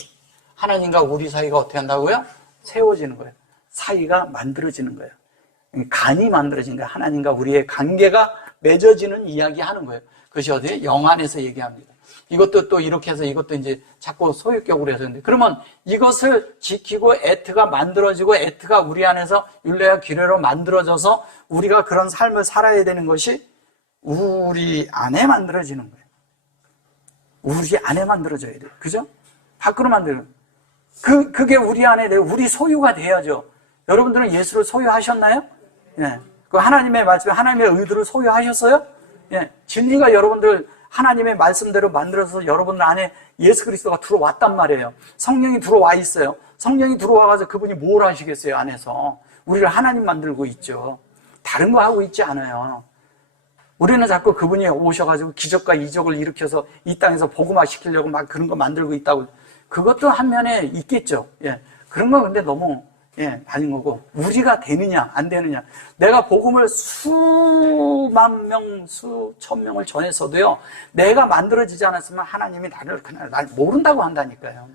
하나님과 우리 사이가 어떻게 한다고요? 세워지는 거예요. 사이가 만들어지는 거예요. 간이 만들어지는 거예요. 하나님과 우리의 관계가 맺어지는 이야기 하는 거예요. 그것이 어디에? 영안에서 얘기합니다. 이것도 또 이렇게 해서 이것도 이제 자꾸 소유격으로 해서 근데 그러면 이것을 지키고 에트가 만들어지고 에트가 우리 안에서 율례와 규례로 만들어져서 우리가 그런 삶을 살아야 되는 것이 우리 안에 만들어지는 거예요. 우리 안에 만들어져야 돼요. 그죠? 밖으로 만들어요. 그게 우리 안에 우리 소유가 돼야죠. 여러분들은 예수를 소유하셨나요? 예. 그 하나님의 말씀, 하나님의 의도를 소유하셨어요? 예. 진리가 여러분들 하나님의 말씀대로 만들어서 여러분들 안에 예수 그리스도가 들어왔단 말이에요. 성령이 들어와 있어요. 성령이 들어와가지고 그분이 뭘 하시겠어요, 안에서. 우리를 하나님 만들고 있죠. 다른 거 하고 있지 않아요. 우리는 자꾸 그분이 오셔가지고 기적과 이적을 일으켜서 이 땅에서 복음화 시키려고 막 그런 거 만들고 있다고. 그것도 한 면에 있겠죠. 예. 그런 건 근데 너무, 아닌 거고. 우리가 되느냐, 안 되느냐. 내가 복음을 수만 명, 수천 명을 전했어도요, 내가 만들어지지 않았으면 하나님이 나를 그날 날 모른다고 한다니까요.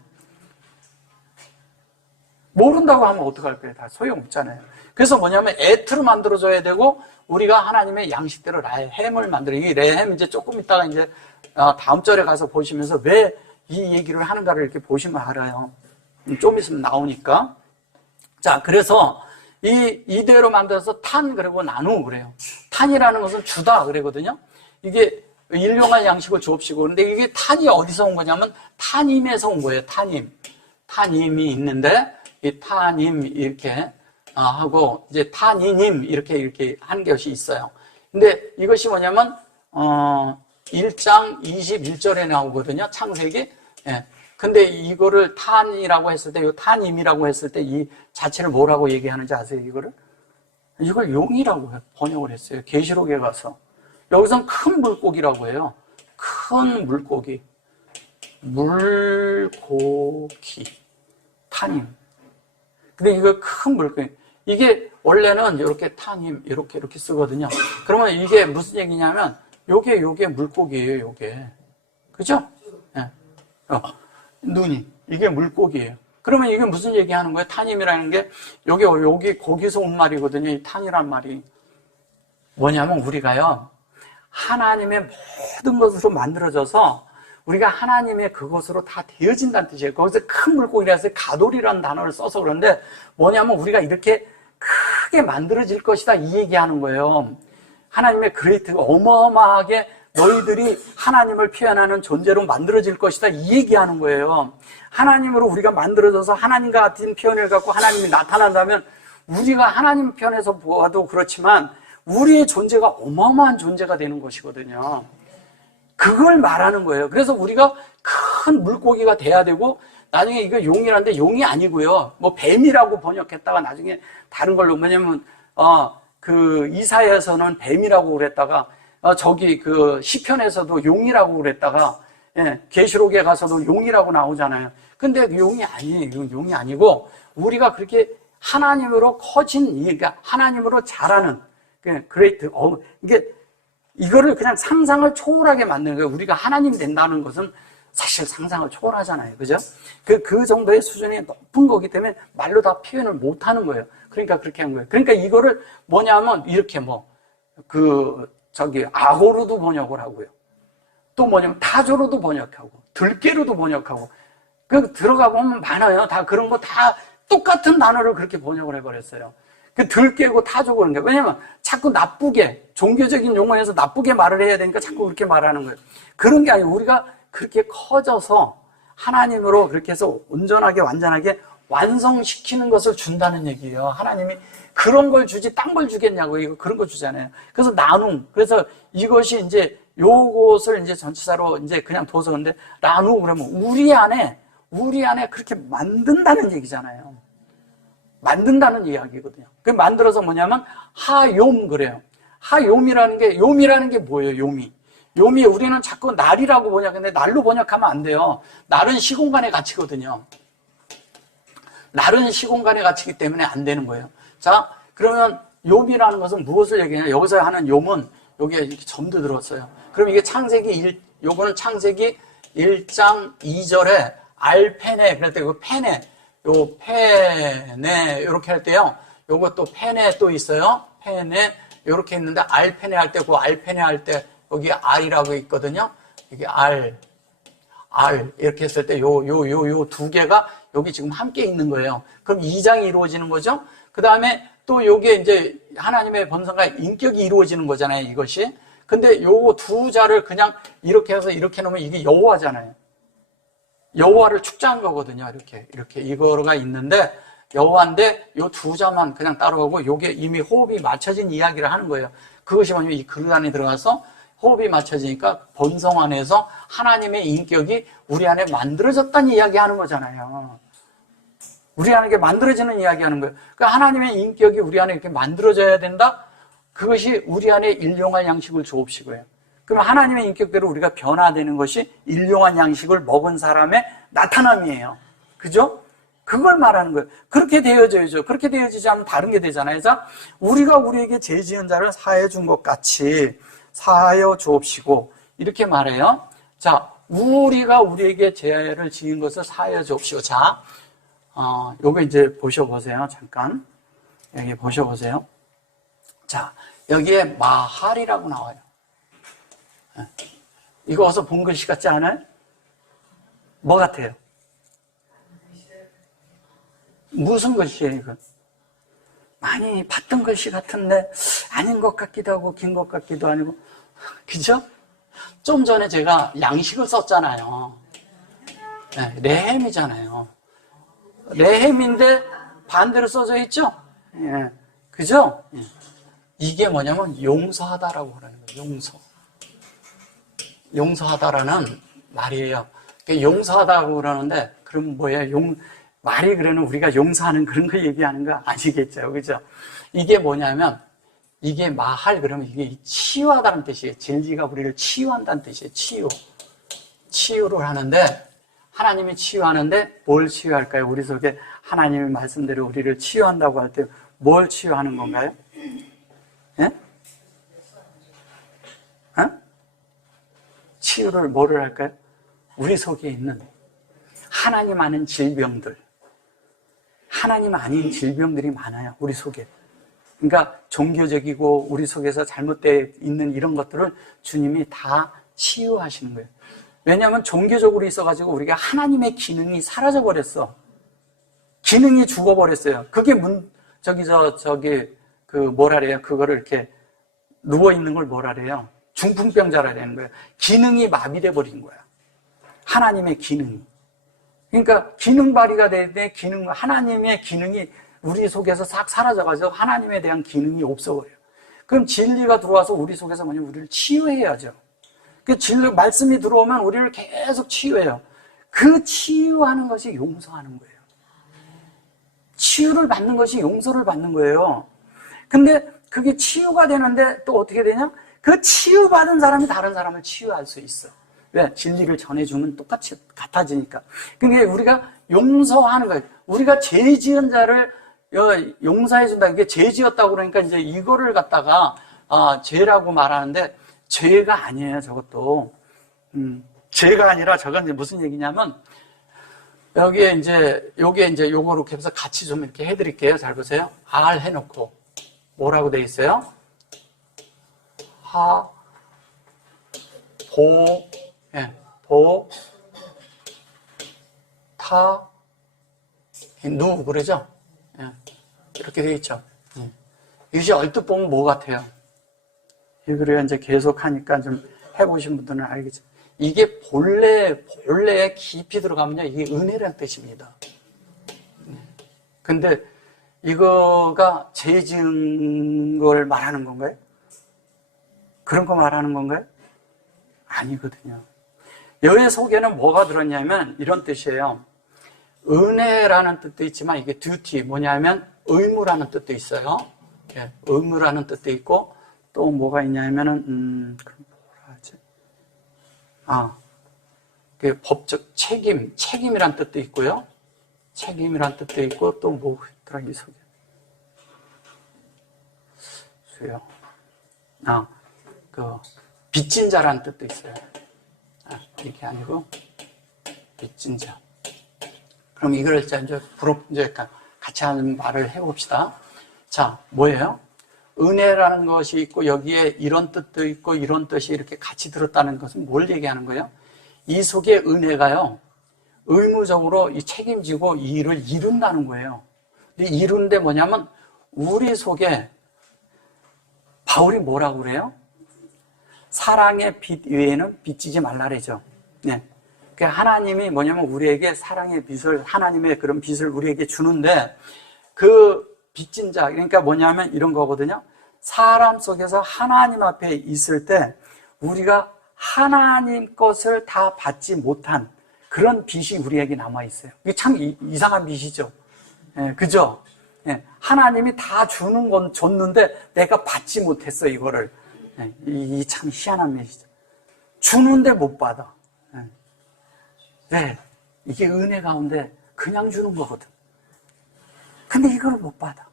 모른다고 하면 어떡할 거예요? 다 소용없잖아요. 그래서 뭐냐면 애트로 만들어줘야 되고, 우리가 하나님의 양식대로 레헴을 만들어. 이 레헴 이제 조금 있다가 이제 다음 절에 가서 보시면서 왜 이 얘기를 하는가를 이렇게 보시면 알아요. 좀 있으면 나오니까. 자, 그래서 이대로 만들어서 탄 그리고 나누 그래요. 탄이라는 것은 주다 그러거든요. 이게 일용할 양식을 주옵시고. 그런데 이게 탄이 어디서 온 거냐면 타님에서 온 거예요. 타님이 있는데 이 타님 이렇게 하고 이제 타니님 이렇게 한 것이 있어요. 근데 이것이 뭐냐면 1장 21절에 나오거든요. 창세기. 예. 근데 이거를 탄이라고 했을 때, 이 탄임이라고 했을 때 이 자체를 뭐라고 얘기하는지 아세요? 이걸 용이라고 번역을 했어요. 계시록에 가서. 여기선 큰 물고기라고 해요. 큰 물고기. 물고기. 타님. 근데 이거 큰 물고기. 이게 원래는 이렇게 타님, 이렇게 쓰거든요. 그러면 이게 무슨 얘기냐면, 요게 물고기예요, 요게. 그죠? 네. 눈이. 이게 물고기예요. 그러면 이게 무슨 얘기 하는 거예요? 타님이라는 게, 여기 거기서 온 말이거든요. 이 탄이란 말이. 뭐냐면 우리가요, 하나님의 모든 것으로 만들어져서 우리가 하나님의 그것으로 다 되어진다는 뜻이에요. 거기서 큰 물고기라서 가돌이라는 단어를 써서 그런데 뭐냐면 우리가 이렇게 크게 만들어질 것이다 이 얘기하는 거예요. 하나님의 그레이트가 어마어마하게 너희들이 하나님을 표현하는 존재로 만들어질 것이다 이 얘기하는 거예요. 하나님으로 우리가 만들어져서 하나님과 같은 표현을 갖고 하나님이 나타난다면 우리가 하나님 편에서 보아도 그렇지만 우리의 존재가 어마어마한 존재가 되는 것이거든요. 그걸 말하는 거예요. 그래서 우리가 큰 물고기가 돼야 되고 나중에 이거 용이라는데 용이 아니고요. 뭐 뱀이라고 번역했다가 나중에 다른 걸로 뭐냐면 그 이사야에서는 뱀이라고 그랬다가 저기 그 시편에서도 용이라고 그랬다가 계시록에 가서도 용이라고 나오잖아요. 근데 용이 아니에요. 용이 아니고 우리가 그렇게 하나님으로 커진 그러니까 하나님으로 자라는 그레이트 이거를 그냥 상상을 초월하게 만드는 거예요. 우리가 하나님 된다는 것은 사실 상상을 초월하잖아요. 그죠? 그 정도의 수준이 높은 거기 때문에 말로 다 표현을 못 하는 거예요. 그러니까 그렇게 한 거예요. 그러니까 이거를 뭐냐면 이렇게 악어로도 번역을 하고요. 또 뭐냐면 타조로도 번역하고, 들깨로도 번역하고, 들어가 보면 많아요. 다 그런 거 다 똑같은 단어를 그렇게 번역을 해버렸어요. 들깨고 타조고 그런 게. 왜냐면 자꾸 나쁘게, 종교적인 용어에서 나쁘게 말을 해야 되니까 자꾸 그렇게 말하는 거예요. 그런 게 아니고 우리가 그렇게 커져서 하나님으로 그렇게 해서 온전하게, 완전하게 완성시키는 것을 준다는 얘기예요. 하나님이 그런 걸 주지 딴 걸 주겠냐고, 이거 그런 거 주잖아요. 그래서 나눔. 그래서 이것이 이제 요것을 이제 전치사로 이제 그냥 둬서 근데 나누 그러면 우리 안에 그렇게 만든다는 얘기잖아요. 만든다는 이야기거든요. 그 만들어서 뭐냐면 하욤 그래요. 하욤이라는 게 뭐예요? 요미 우리는 자꾸 날이라고 번역하는데 날로 번역하면 안 돼요. 날은 시공간의 가치거든요. 날은 시공간의 가치이기 때문에 안 되는 거예요. 자, 그러면 욤이라는 것은 무엇을 얘기하냐? 여기서 하는 욤은 여기에 이렇게 점도 들었어요. 그럼 이게 요거는 창세기 1장 2절에 알페네 그럴 때 그 페네 이렇게 할 때요. 요것도 페네 또 있어요. 페네 이렇게 있는데 알페네 할 때 그 알페네 할 때 여기 R이라고 있거든요. 이게 R 이렇게 했을 때 요 두 개가 여기 지금 함께 있는 거예요. 그럼 2장이 이루어지는 거죠. 그 다음에 또 요게 이제 하나님의 본성과 인격이 이루어지는 거잖아요, 이것이. 근데 요 두 자를 그냥 이렇게 해서 이렇게 놓으면 이게 여호와잖아요. 여호와를 축자한 거거든요. 이렇게 이거가 있는데 여호와인데 요 두 자만 그냥 따라오고 요게 이미 호흡이 맞춰진 이야기를 하는 거예요. 그것이 뭐냐면 이 그릇 안에 들어가서 호흡이 맞춰지니까 본성 안에서 하나님의 인격이 우리 안에 만들어졌다는 이야기 하는 거잖아요. 우리 안에 만들어지는 이야기 하는 거예요. 그러니까 하나님의 인격이 우리 안에 이렇게 만들어져야 된다? 그것이 우리 안에 일용할 양식을 주옵시고요. 그럼 하나님의 인격대로 우리가 변화되는 것이 일용한 양식을 먹은 사람의 나타남이에요. 그죠? 그걸 말하는 거예요. 그렇게 되어져야죠. 그렇게 되어지지 않으면 다른 게 되잖아요. 자, 우리가 우리에게 죄 지은 자를 사하여 준 것 같이 사하여 주옵시고 이렇게 말해요. 자, 우리가 우리에게 죄를 지은 것을 사하여 주옵시고. 자, 요거 이제 보셔보세요. 잠깐. 여기 보셔보세요. 자, 여기에 마할이라고 나와요. 이거 어서 본 글씨 같지 않아요? 뭐 같아요? 무슨 글씨예요, 이거? 많이 봤던 글씨 같은데 아닌 것 같기도 하고 긴 것 같기도 아니고. 그죠? 좀 전에 제가 양식을 썼잖아요. 네, 레헴이잖아요. 레헴인데 반대로 써져 있죠? 예, 그죠? 예. 이게 뭐냐면 용서하다라고 그러는 거예요. 용서하다라는 말이에요. 용서하다고 그러는데 그럼 뭐예요? 말이 그러는 우리가 용서하는 그런 거 얘기하는 거 아시겠죠? 그죠? 이게 뭐냐면 이게 마할 그러면 이게 치유하다는 뜻이에요. 진리가 우리를 치유한다는 뜻이에요. 치유를 하는데 하나님이 치유하는데 뭘 치유할까요? 우리 속에 하나님의 말씀대로 우리를 치유한다고 할 때 뭘 치유하는 건가요? 예? 어? 치유를 뭐를 할까요? 우리 속에 있는 하나님 아닌 질병들, 하나님 아닌 질병들이 많아요. 우리 속에. 그러니까 종교적이고 우리 속에서 잘못되어 있는 이런 것들을 주님이 다 치유하시는 거예요. 왜냐하면 종교적으로 있어가지고 우리가 하나님의 기능이 사라져버렸어. 기능이 죽어버렸어요. 그게 뭐라래요? 그거를 이렇게 누워있는 걸 뭐라래요? 중풍병자라는 거예요. 기능이 마비돼 버린 거야. 하나님의 기능이. 그러니까 기능 발휘가 되는데 하나님의 기능이 우리 속에서 싹 사라져가지고 하나님에 대한 기능이 없어버려요. 그럼 진리가 들어와서 우리 속에서 우리를 치유해야죠. 그 진리, 말씀이 들어오면 우리를 계속 치유해요. 그 치유하는 것이 용서하는 거예요. 치유를 받는 것이 용서를 받는 거예요. 근데 그게 치유가 되는데 또 어떻게 되냐? 그 치유받은 사람이 다른 사람을 치유할 수 있어. 왜? 진리를 전해주면 똑같이 같아지니까. 그러니까 우리가 용서하는 거예요. 우리가 죄 지은 자를 용서해준다. 이게 죄 지었다고 그러니까 이제 이거를 갖다가 죄라고 말하는데 죄가 아니에요. 저것도 죄가 아니라 저건 이제 무슨 얘기냐면 여기에 이제 요거 이렇게 해서 같이 좀 이렇게 해드릴게요. 잘 보세요. 알 해놓고 뭐라고 돼 있어요? 누 그러죠? 예. 이렇게 돼 있죠. 이것이 얼뜻 보면 뭐 같아요? 이거를 이제 계속 하니까 좀 해보신 분들은 알겠죠. 이게 본래에 깊이 들어가면요, 이게 은혜라는 뜻입니다. 근데 이거가 죄 지은 걸 말하는 건가요? 그런 거 말하는 건가요? 아니거든요. 여기 속에는 뭐가 들었냐면 이런 뜻이에요. 은혜라는 뜻도 있지만 이게 듀티, 뭐냐면 의무라는 뜻도 있어요. 예, 의무라는 뜻도 있고 또 뭐가 있냐면은 그럼 뭐라 하지? 그 법적 책임이란 뜻도 있고요. 책임이란 뜻도 있고 또 뭐 있더라 이 속에. 수요. 그 빚진 자라는 뜻도 있어요. 이게 아니고 빚진 자. 그럼 이걸 이제 같이 하는 말을 해봅시다. 자, 뭐예요? 은혜라는 것이 있고 여기에 이런 뜻도 있고 이런 뜻이 이렇게 같이 들었다는 것은 뭘 얘기하는 거예요? 이 속에 은혜가요, 의무적으로 이 책임지고 이 일을 이룬다는 거예요. 근데 이루는데 뭐냐면 우리 속에 바울이 뭐라고 그래요? 사랑의 빚 외에는 빚지지 말라 그러죠. 네. 하나님이 뭐냐면 우리에게 사랑의 빚을, 하나님의 그런 빚을 우리에게 주는데 그 빚진 자, 그러니까 뭐냐면 이런 거거든요. 사람 속에서 하나님 앞에 있을 때 우리가 하나님 것을 다 받지 못한 그런 빚이 우리에게 남아있어요. 이게 참 이상한 빚이죠. 예, 그죠? 예, 하나님이 다 주는 건 줬는데 내가 받지 못했어, 이거를. 예, 이 참 희한한 빚이죠. 주는데 못 받아. 예. 왜? 이게 은혜 가운데 그냥 주는 거거든. 근데 이걸 못 받아.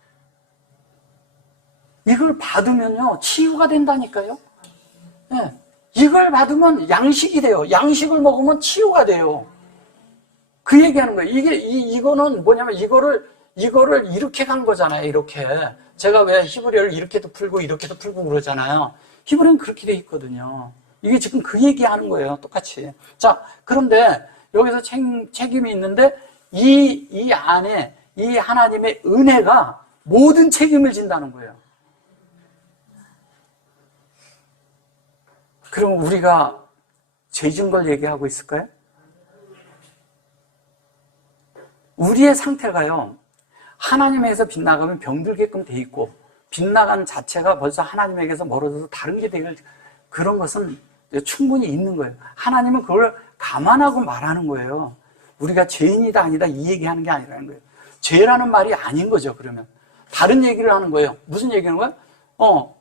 이걸 받으면요, 치유가 된다니까요. 예. 이걸 받으면 양식이 돼요. 양식을 먹으면 치유가 돼요. 그 얘기하는 거예요. 이거는 뭐냐면 이거를 이렇게 간 거잖아요. 이렇게. 제가 왜 히브리어를 이렇게도 풀고 이렇게도 풀고 그러잖아요. 히브리어는 그렇게 돼 있거든요. 이게 지금 그 얘기하는 거예요. 똑같이. 자, 그런데 여기서 책임이 있는데 이 안에 이 하나님의 은혜가 모든 책임을 진다는 거예요. 그럼 우리가 죄진 걸 얘기하고 있을까요? 우리의 상태가요, 하나님에게서 빗나가면 병들게끔 돼 있고, 빗나간 자체가 벌써 하나님에게서 멀어져서 다른 게 될 그런 것은 충분히 있는 거예요. 하나님은 그걸 감안하고 말하는 거예요. 우리가 죄인이다 아니다 이 얘기하는 게 아니라는 거예요. 죄라는 말이 아닌 거죠. 그러면 다른 얘기를 하는 거예요. 무슨 얘기하는 거예요?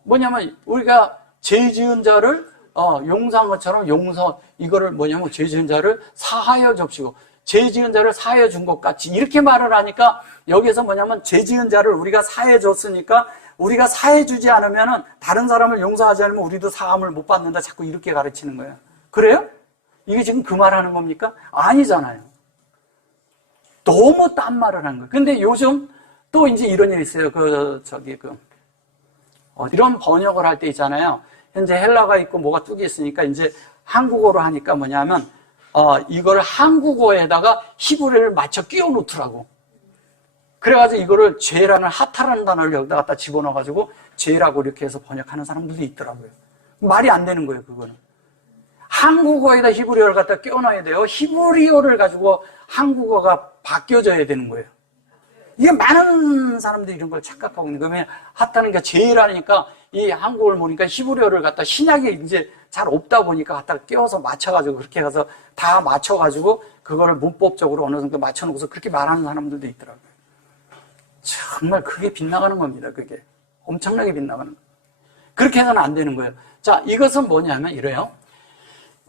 뭐냐면 우리가 죄 지은 자를 용서한 것처럼 이거를 뭐냐면 죄 지은 자를 사하여 줍시고 죄 지은 자를 사하여 준 것 같이 이렇게 말을 하니까 여기서 뭐냐면 죄 지은 자를 우리가 사해 줬으니까 우리가 사해 주지 않으면은 다른 사람을 용서하지 않으면 우리도 사함을 못 받는다 자꾸 이렇게 가르치는 거예요. 그래요? 이게 지금 그 말하는 겁니까? 아니잖아요. 너무 딴 말을 하는 거예요. 근데 요즘 또 이제 이런 일이 있어요. 이런 번역을 할 때 있잖아요. 현재 헬라가 있고 뭐가 뚝이 있으니까 이제 한국어로 하니까 뭐냐면 이걸 한국어에다가 히브리를 맞춰 끼워 놓더라고. 그래가지고 이거를 죄라는 하타라는 단어를 여기다 갖다 집어넣어가지고 죄라고 이렇게 해서 번역하는 사람들도 있더라고요. 말이 안 되는 거예요, 그거는. 한국어에다 히브리어를 갖다 끼워 넣어야 돼요. 히브리어를 가지고 한국어가 바뀌어져야 되는 거예요. 이게 많은 사람들이 이런 걸 착각하고 있는 거예요. 하타는 게 죄라니까 이 한국어를 보니까 히브리어를 갖다 신약이 이제 잘 없다 보니까 갖다 끼워서 맞춰가지고 그렇게 해서 다 맞춰가지고 그거를 문법적으로 어느 정도 맞춰놓고서 그렇게 말하는 사람들도 있더라고요. 정말 그게 빗나가는 겁니다. 그게 엄청나게 빗나가는 거예요. 그렇게 해서는 안 되는 거예요. 자, 이것은 뭐냐면 이래요.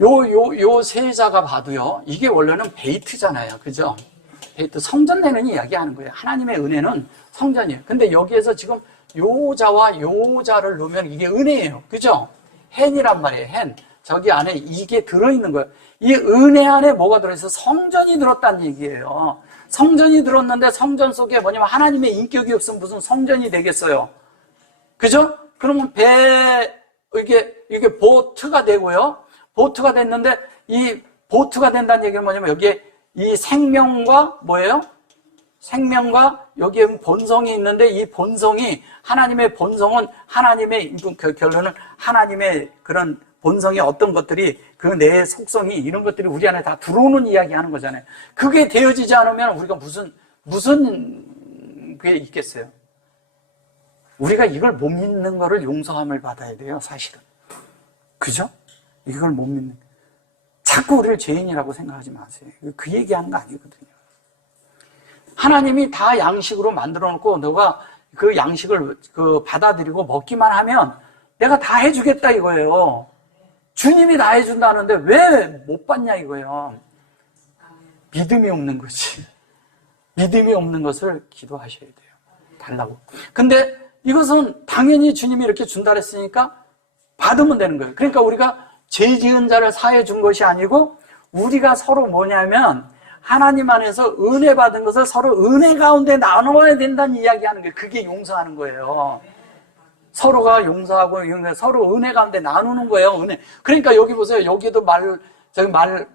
요 세자가 봐도요. 이게 원래는 베이트잖아요. 그죠? 베이트 성전되는 이야기 하는 거예요. 하나님의 은혜는 성전이에요. 근데 여기에서 지금 요자와 요자를 놓으면 이게 은혜예요. 그죠? 헨이란 말이에요. 헨. 저기 안에 이게 들어있는 거예요. 이 은혜 안에 뭐가 들어있어? 성전이 들었다는 얘기예요. 성전이 들었는데 성전 속에 뭐냐면 하나님의 인격이 없으면 무슨 성전이 되겠어요. 그죠? 그러면 이게 보트가 되고요. 보트가 됐는데 이 보트가 된다는 얘기는 뭐냐면 여기에 이 생명과 뭐예요? 생명과 여기에 본성이 있는데 이 본성이 하나님의 본성은 하나님의 결론은 하나님의 그런 본성의 어떤 것들이 그 내 속성이 이런 것들이 우리 안에 다 들어오는 이야기 하는 거잖아요. 그게 되어지지 않으면 우리가 무슨 그게 있겠어요? 우리가 이걸 못 믿는 거를 용서함을 받아야 돼요, 사실은. 그죠? 이걸 못 믿는. 자꾸 우리를 죄인이라고 생각하지 마세요. 그 얘기하는 거 아니거든요. 하나님이 다 양식으로 만들어 놓고 너가 그 양식을 받아들이고 먹기만 하면 내가 다 해주겠다 이거예요. 주님이 다 해준다는데 왜 못 받냐 이거예요. 믿음이 없는 거지. 믿음이 없는 것을 기도하셔야 돼요. 달라고. 근데 이것은 당연히 주님이 이렇게 준다 그랬으니까 받으면 되는 거예요. 그러니까 우리가 죄 지은 자를 사해 준 것이 아니고 우리가 서로 뭐냐면 하나님 안에서 은혜 받은 것을 서로 은혜 가운데 나눠야 된다는 이야기하는 거예요. 그게 용서하는 거예요. 서로가 용서하고 서로 은혜 가운데 나누는 거예요. 은혜. 그러니까 여기 보세요. 여기도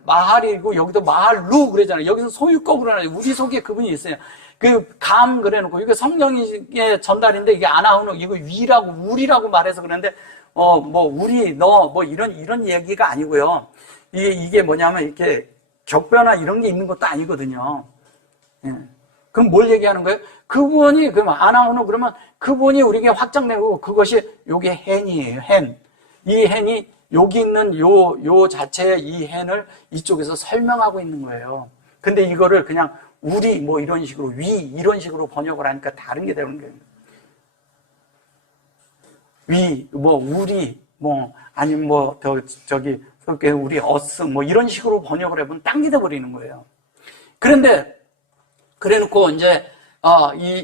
마할이고 여기도 마할루 그러잖아요. 여기서 소유권 그러잖아요. 우리 속에 그분이 있어요. 그래놓고 이게 성령의 전달인데 이게 아나우노 이거 위라고 우리라고 말해서 그러는데 우리 너 이런 얘기가 아니고요. 이게 뭐냐면 이렇게 격변화 이런 게 있는 것도 아니거든요. 예. 그럼 뭘 얘기하는 거예요? 그분이 그러면 아나우노 그러면 그분이 우리에게 확장되고 그것이 요게 헨이에요. 헨. 이 헨이 여기 있는 요 자체의 이 헨을 이쪽에서 설명하고 있는 거예요. 근데 이거를 그냥 우리 이런 식으로 이런 식으로 번역을 하니까 다른 게 되는 거예요. 우리 아니면 우리 어스 이런 식으로 번역을 해보면 딴 게 돼버리는 거예요. 그런데 그래놓고 이제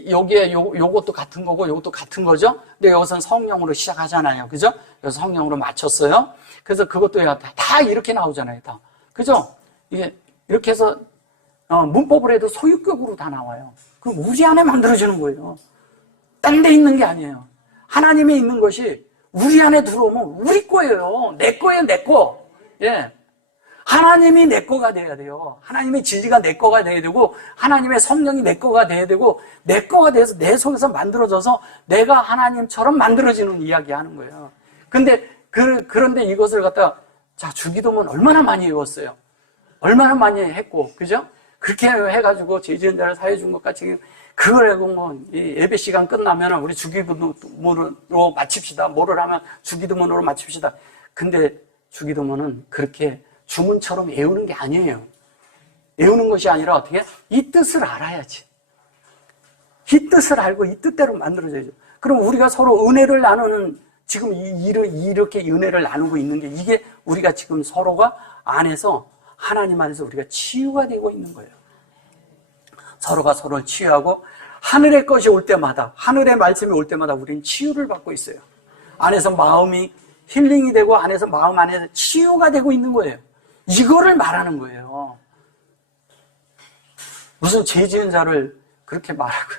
여기에 요것도 같은 거고 요것도 같은 거죠. 근데 여기서는 성령으로 시작하잖아요. 그죠? 그래서 성령으로 맞췄어요. 그래서 그것도 다 이렇게 나오잖아요. 다. 그죠? 이게 이렇게 해서 문법을 해도 소유격으로 다 나와요. 그럼 우리 안에 만들어지는 거예요. 딴 데 있는 게 아니에요. 하나님이 있는 것이 우리 안에 들어오면 우리 거예요. 내 거예요, 내 거. 예. 하나님이 내 거가 돼야 돼요. 하나님의 진리가 내 거가 돼야 되고, 하나님의 성령이 내 거가 돼야 되고, 내 거가 돼서 내 속에서 만들어져서 내가 하나님처럼 만들어지는 이야기 하는 거예요. 그런데 이것을 갖다가, 주기도문 얼마나 많이 외웠어요. 얼마나 많이 했고, 그죠? 그렇게 해가지고 죄 지은 자를 사해 준 것 같이, 그걸 하고 이 예배 시간 끝나면 우리 주기도문으로 마칩시다. 뭐를 하면 주기도문으로 마칩시다. 근데 주기도문은 그렇게 주문처럼 외우는 게 아니에요. 외우는 것이 아니라 어떻게? 이 뜻을 알아야지. 이 뜻을 알고 이 뜻대로 만들어져야죠. 그럼 우리가 서로 은혜를 나누는, 지금 이렇게 은혜를 나누고 있는 게, 이게 우리가 지금 서로가 안에서, 하나님 안에서 우리가 치유가 되고 있는 거예요. 서로가 서로를 치유하고, 하늘의 것이 올 때마다, 하늘의 말씀이 올 때마다 우리는 치유를 받고 있어요. 안에서 마음이 힐링이 되고, 안에서 마음 안에서 치유가 되고 있는 거예요. 이거를 말하는 거예요. 무슨 죄 지은 자를 그렇게 말하고,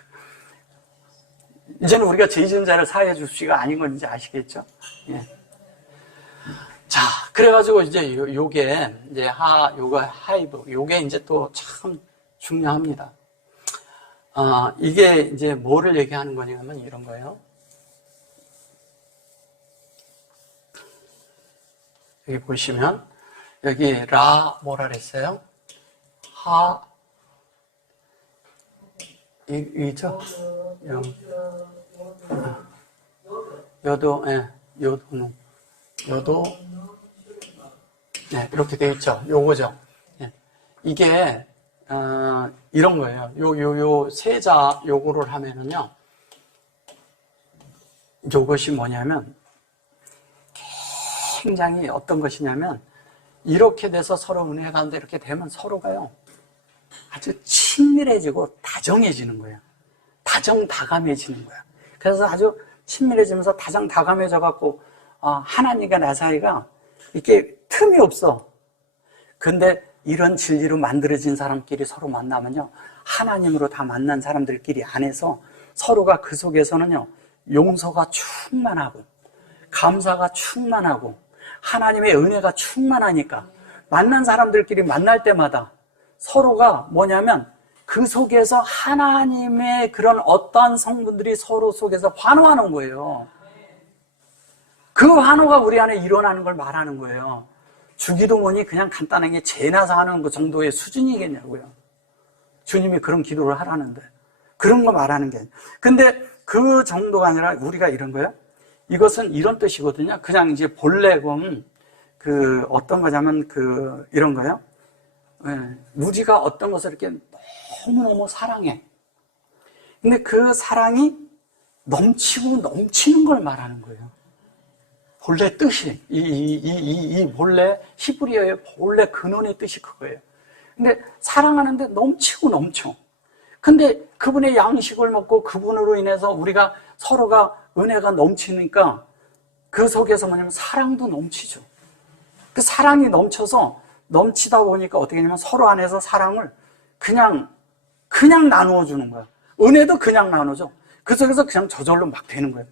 이제는 우리가 죄 지은 자를 사해 줄 수가 아닌 건지 아시겠죠? 예. 자, 그래가지고 이제 요게 이제 요거 하이브, 요게 이제 또 참 중요합니다. 이게 이제 뭐를 얘기하는 거냐면 이런 거예요. 여기 보시면, 여기 뭐라 그랬어요? 이죠? 여도, 예, 여도, 네, 이렇게 되어 있죠. 요거죠. 예. 이게, 이런 거예요. 요 세자 요거를 하면은요, 요것이 뭐냐면, 굉장히 어떤 것이냐면, 이렇게 돼서 서로 은혜 가운데 이렇게 되면 서로가요, 아주 친밀해지고 다정해지는 거예요. 다정다감해지는 거예요. 그래서 아주 친밀해지면서 다정다감해져 갖고 하나님과 나 사이가 이렇게 틈이 없어. 근데 이런 진리로 만들어진 사람끼리 서로 만나면요, 하나님으로 다 만난 사람들끼리 안에서 서로가 그 속에서는요, 용서가 충만하고 감사가 충만하고 하나님의 은혜가 충만하니까 만난 사람들끼리 만날 때마다 서로가 뭐냐면 그 속에서 하나님의 그런 어떠한 성분들이 서로 속에서 환호하는 거예요. 그 환호가 우리 안에 일어나는 걸 말하는 거예요. 주기도문이 그냥 간단하게 재나서 하는 그 정도의 수준이겠냐고요. 주님이 그런 기도를 하라는데 그런 거 말하는 게. 근데 그 정도가 아니라 우리가 이런 거예요. 이것은 이런 뜻이거든요. 그냥 이제 본래금 그 어떤 거냐면 이런 거예요. 우리가 어떤 것을 이렇게 너무너무 사랑해. 근데 그 사랑이 넘치고 넘치는 걸 말하는 거예요. 본래 뜻이, 이 본래 히브리어의 본래 근원의 뜻이 그거예요. 근데 사랑하는데 넘치고 넘쳐. 근데 그분의 양식을 먹고 그분으로 인해서 우리가 서로가 은혜가 넘치니까 그 속에서 뭐냐면 사랑도 넘치죠. 그 사랑이 넘치다 보니까 어떻게 되냐면 서로 안에서 사랑을 그냥 나누어 주는 거야. 은혜도 그냥 나누죠. 그 속에서 그냥 저절로 막 되는 거예요.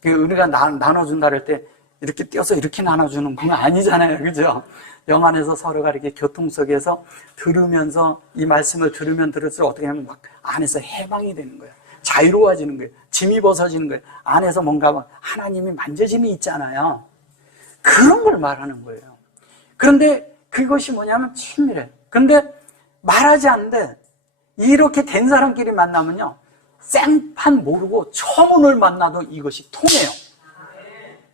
그 은혜가 나눠준다 할 때 이렇게 띄어서 이렇게 나눠주는 건 아니잖아요. 그죠? 영안에서 서로가 이렇게 교통 속에서 들으면서 이 말씀을 들으면 들을수록 어떻게 하면 막 안에서 해방이 되는 거예요. 자유로워지는 거예요. 짐이 벗어지는 거예요. 안에서 뭔가 하나님이 만져짐이 있잖아요. 그런 걸 말하는 거예요. 그런데 그것이 뭐냐면 친밀해. 근데 말하지 않는데 이렇게 된 사람끼리 만나면요, 생판 모르고 처음을 만나도 이것이 통해요.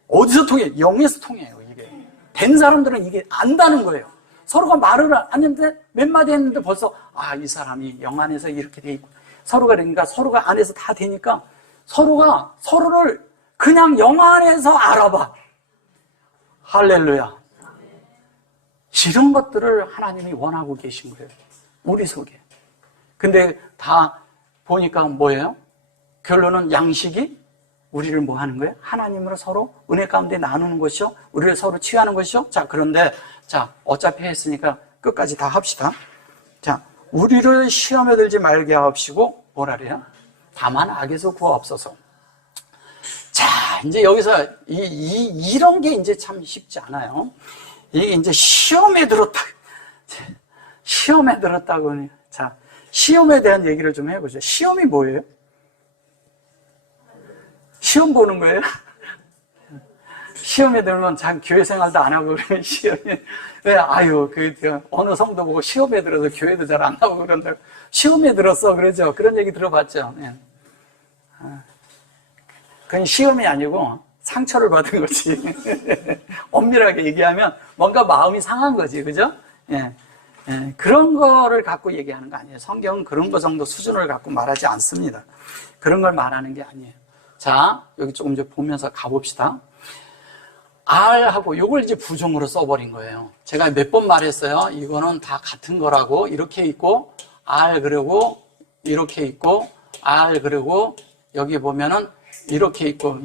어디서 통해? 영에서 통해요. 이게 된 사람들은 이게 안다는 거예요. 서로가 말을 안 했는데 몇 마디 했는데 벌써 이 사람이 영 안에서 이렇게 돼 있고, 서로가 그러니까 서로가 안에서 다 되니까 서로가 서로를 그냥 영 안에서 알아봐. 할렐루야. 이런 것들을 하나님이 원하고 계신 거예요. 우리 속에. 근데 다 보니까 뭐예요? 결론은 양식이 우리를 뭐 하는 거예요? 하나님으로 서로 은혜 가운데 나누는 것이요, 우리를 서로 치유하는 것이요. 자, 그런데 어차피 했으니까 끝까지 다 합시다. 자, 우리를 시험에 들지 말게 하옵시고 뭐라 그래요? 다만 악에서 구하옵소서. 자, 이제 여기서 이런 게 이제 참 쉽지 않아요. 이게 이제 시험에 들었다고. 자, 시험에 대한 얘기를 좀 해보죠. 시험이 뭐예요? 시험 보는 거예요? 시험에 들면 참 교회 생활도 안 하고 그러면 시험이 왜 어느 성도 보고 시험에 들어서 교회도 잘 안 하고 그런다고. 시험에 들었어 그러죠. 그런 얘기 들어봤죠. 네. 그건 시험이 아니고 상처를 받은 거지. 엄밀하게 얘기하면 뭔가 마음이 상한 거지, 그죠? 예. 예, 그런 거를 갖고 얘기하는 거 아니에요. 성경은 그런 거 정도 수준을 갖고 말하지 않습니다. 그런 걸 말하는 게 아니에요. 자, 여기 조금 이제 보면서 가봅시다. R하고 요걸 이제 부정으로 써버린 거예요. 제가 몇 번 말했어요. 이거는 다 같은 거라고. 이렇게 있고, R 그리고 이렇게 있고, R 그리고 여기 보면은 이렇게 있고,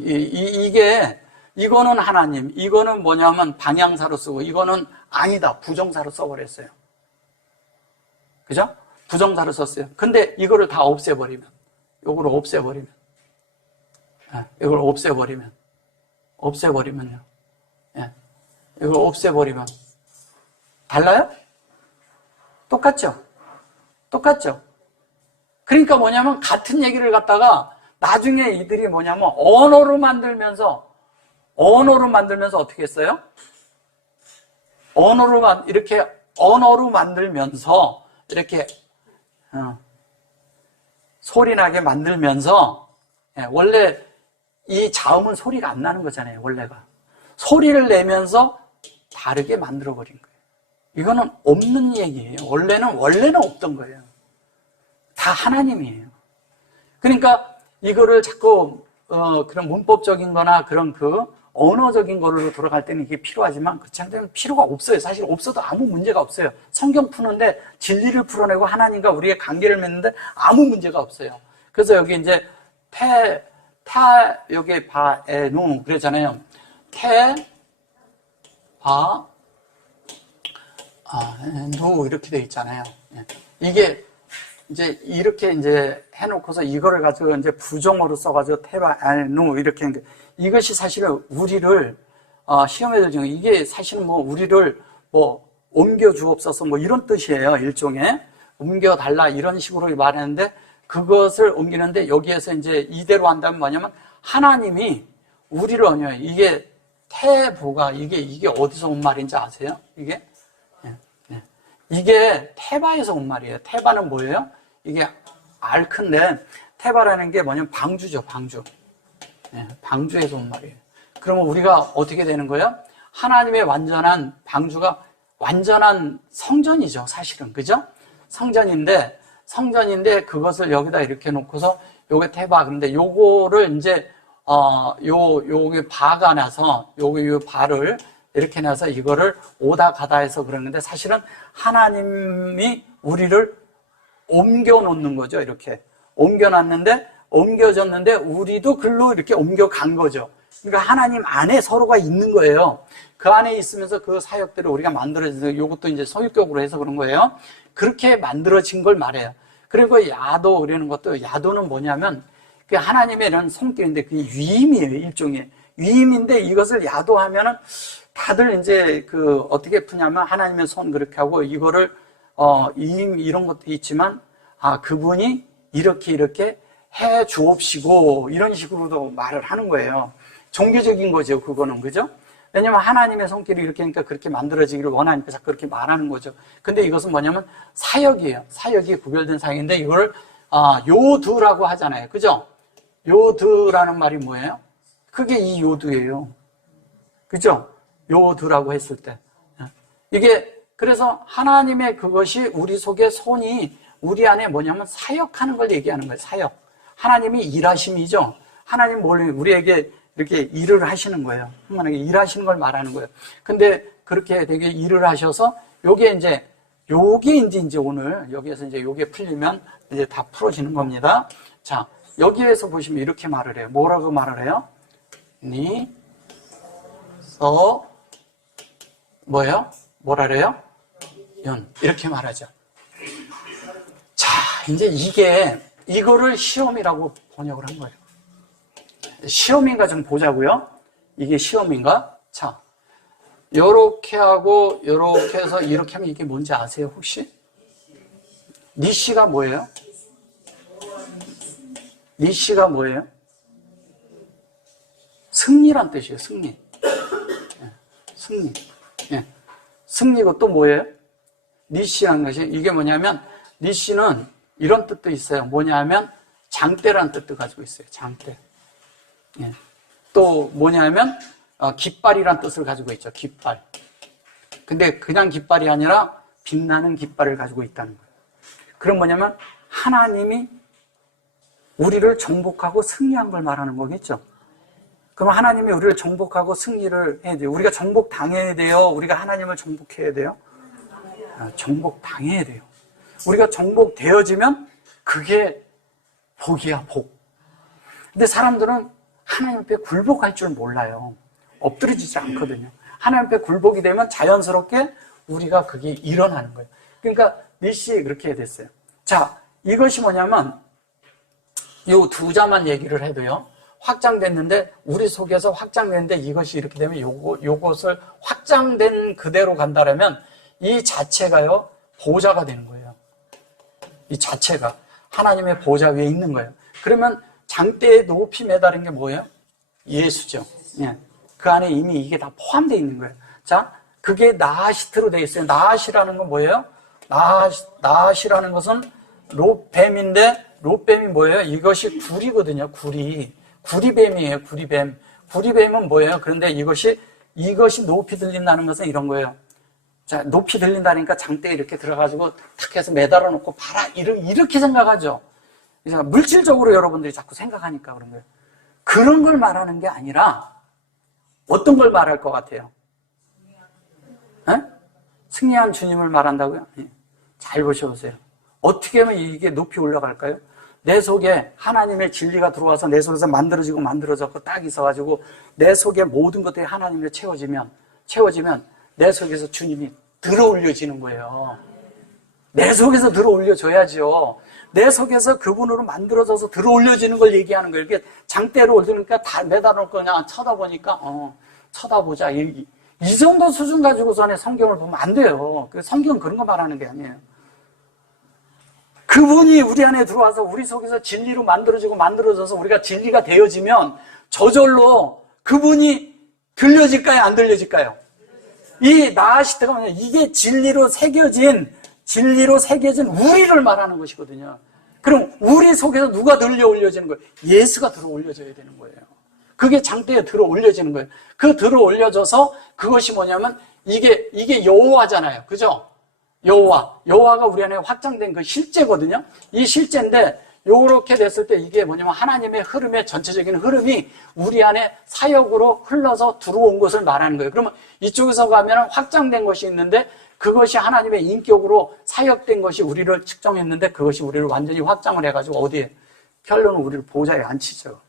이거는 하나님, 이거는 뭐냐면 방향사로 쓰고, 이거는 아니다. 부정사로 써버렸어요. 그죠? 부정사로 썼어요. 근데 이거를 다 없애버리면, 요거를 없애버리면, 이걸 없애버리면요. 이걸 없애버리면 달라요? 똑같죠? 똑같죠? 그러니까 뭐냐면 같은 얘기를 갖다가 나중에 이들이 뭐냐면 언어로 만들면서 어떻게 했어요? 언어로 만들면서 이렇게 소리나게 만들면서, 원래 이 자음은 소리가 안 나는 거잖아요. 원래가 소리를 내면서 다르게 만들어버린 거예요. 이거는 없는 얘기예요. 원래는 없던 거예요. 다 하나님이에요. 그러니까 이거를 자꾸 그런 문법적인 거나 그런 그 언어적인 거로 들어갈 때는 이게 필요하지만 그렇지 않으면 필요가 없어요. 사실 없어도 아무 문제가 없어요. 성경 푸는데 진리를 풀어내고 하나님과 우리의 관계를 맺는데 아무 문제가 없어요. 그래서 여기 이제 여기 바에누 그랬잖아요. 누 이렇게 돼 있잖아요. 이게 이제 이렇게 이제 해놓고서 이거를 가지고 이제 부정어로 써가지고 누 이렇게 하는 게, 이것이 사실은 우리를 시험에 들죠. 이게 사실은 뭐 우리를 뭐 옮겨 주옵소서 뭐 이런 뜻이에요. 일종의 옮겨 달라 이런 식으로 말하는데, 그것을 옮기는데 여기에서 이제 이대로 한다면 뭐냐면 하나님이 우리를 옮겨요. 이게 태보가 이게 어디서 온 말인지 아세요? 이게 테바에서 온 말이에요. 테바는 뭐예요? 이게 알큰데 테바라는 게 뭐냐면 방주죠, 방주. 방주에서 온 말이에요. 그러면 우리가 어떻게 되는 거예요? 하나님의 완전한 방주가 완전한 성전이죠, 사실은. 그죠? 성전인데 그것을 여기다 이렇게 놓고서 요게 테바. 근데 요거를 이제 요게 바가 나서 요 바를 이렇게 나서 이거를 오다 가다 해서 그러는데, 사실은 하나님이 우리를 옮겨 놓는 거죠. 이렇게 옮겨졌는데 우리도 글로 이렇게 옮겨간 거죠. 그러니까 하나님 안에 서로가 있는 거예요. 그 안에 있으면서 그 사역들을 우리가 만들어져서, 이것도 이제 소유격으로 해서 그런 거예요. 그렇게 만들어진 걸 말해요. 그리고 야도 그러는 것도, 야도는 뭐냐면 그 하나님의 이런 손길인데 그게 위임이에요. 일종의 위임인데, 이것을 야도하면은 다들 이제 그 어떻게 푸냐면 하나님의 손 그렇게 하고, 이거를 위임 이런 것도 있지만 그분이 이렇게 해 주옵시고 이런 식으로도 말을 하는 거예요. 종교적인 거죠, 그거는. 그죠? 왜냐면 하나님의 손길이 이렇게 하니까 그렇게 만들어지기를 원하니까 자꾸 그렇게 말하는 거죠. 근데 이것은 뭐냐면 사역이에요. 사역이 구별된 사역인데, 이거를 요드라고 하잖아요. 그죠? 요드라는 말이 뭐예요? 그게 이 요드예요. 그죠? 요드라고 했을 때. 이게, 그래서 하나님의 그것이 우리 속에 손이 우리 안에 뭐냐면 사역하는 걸 얘기하는 거예요. 사역. 하나님이 일하심이죠. 하나님 우리에게 이렇게 일을 하시는 거예요. 일하시는 걸 말하는 거예요. 근데 그렇게 되게 일을 하셔서 요게 이제 오늘 여기에서 이제 요게 풀리면 이제 다 풀어지는 겁니다. 자, 여기에서 보시면 이렇게 말을 해요. 뭐라고 말을 해요? 뭐예요? 뭐라 그래요? 이렇게 말하죠. 자, 이제 이거를 시험이라고 번역을 한 거예요. 시험인가 좀 보자고요. 이게 시험인가? 자, 요렇게 하고 요렇게 해서 이렇게 하면 이게 뭔지 아세요, 혹시? 니시가 뭐예요? 니시가 뭐예요? 승리란 뜻이에요. 승리. 승리. 승리고 또 뭐예요? 니시라는 것이, 이게 뭐냐면 니시는 이런 뜻도 있어요. 뭐냐면 장대라는 뜻도 가지고 있어요. 장대. 또 뭐냐면 깃발이란 뜻을 가지고 있죠. 깃발. 근데 그냥 깃발이 아니라 빛나는 깃발을 가지고 있다는 거예요. 그럼 뭐냐면 하나님이 우리를 정복하고 승리한 걸 말하는 거겠죠. 그럼 하나님이 우리를 정복하고 승리를 해야 돼요. 우리가 정복당해야 돼요? 우리가 하나님을 정복해야 돼요? 정복당해야 돼요. 우리가 정복되어지면 그게 복이야, 복. 근데 사람들은 하나님 앞에 굴복할 줄 몰라요. 엎드려지지 않거든요. 하나님 앞에 굴복이 되면 자연스럽게 우리가 그게 일어나는 거예요. 그러니까 니시 그렇게 됐어요. 자, 이것이 뭐냐면 요 두 자만 얘기를 해도요, 확장됐는데 우리 속에서 확장됐는데 이것이 이렇게 되면 요것을 확장된 그대로 간다라면 이 자체가요 보좌가 되는 거예요. 이 자체가 하나님의 보좌 위에 있는 거예요. 그러면 장대에 높이 매달린 게 뭐예요? 예수죠. 예. 그 안에 이미 이게 다 포함되어 있는 거예요. 자, 그게 나아시트로 되어 있어요. 나아시라는 건 뭐예요? 나아시라는 것은 롯뱀인데, 롯뱀이 뭐예요? 이것이 구리거든요. 구리뱀이에요. 구리뱀. 구리뱀은 뭐예요? 그런데 이것이 높이 들린다는 것은 이런 거예요. 자, 높이 들린다니까 장대에 이렇게 들어가지고 탁 해서 매달아 놓고 봐라. 이렇게 생각하죠. 물질적으로 여러분들이 자꾸 생각하니까 그런 거예요. 그런 걸 말하는 게 아니라 어떤 걸 말할 것 같아요? 네? 승리한 주님을 말한다고요? 네. 잘 보셔보세요. 어떻게 하면 이게 높이 올라갈까요? 내 속에 하나님의 진리가 들어와서 내 속에서 만들어졌고 딱 있어가지고 내 속에 모든 것들이 하나님으로 채워지면 내 속에서 주님이 들어올려지는 거예요. 내 속에서 들어올려줘야죠. 내 속에서 그분으로 만들어져서 들어올려지는 걸 얘기하는 거예요. 이렇게 장대로 올리니까 다 매달아놓고 그냥 쳐다보니까 쳐다보자. 이 정도 수준 가지고서는 성경을 보면 안 돼요. 성경은 그런 거 말하는 게 아니에요. 그분이 우리 안에 들어와서 우리 속에서 진리로 만들어져서 우리가 진리가 되어지면 저절로 그분이 들려질까요? 안 들려질까요? 이 나아시트가 뭐냐? 이게 진리로 새겨진 우리를 말하는 것이거든요. 그럼 우리 속에서 누가 들려 올려지는 거예요? 예수가 들어 올려져야 되는 거예요. 그게 장대에 들어 올려지는 거예요. 그 들어 올려져서 그것이 뭐냐면 이게 여호와잖아요. 그죠? 여호와가 우리 안에 확장된 그 실제거든요. 이 실제인데 요렇게 됐을 때 이게 뭐냐면 하나님의 흐름의 전체적인 흐름이 우리 안에 사역으로 흘러서 들어온 것을 말하는 거예요. 그러면 이쪽에서 가면 확장된 것이 있는데 그것이 하나님의 인격으로 사역된 것이 우리를 측정했는데 그것이 우리를 완전히 확장을 해가지고 어디에? 결론은 우리를 보좌에 앉히죠.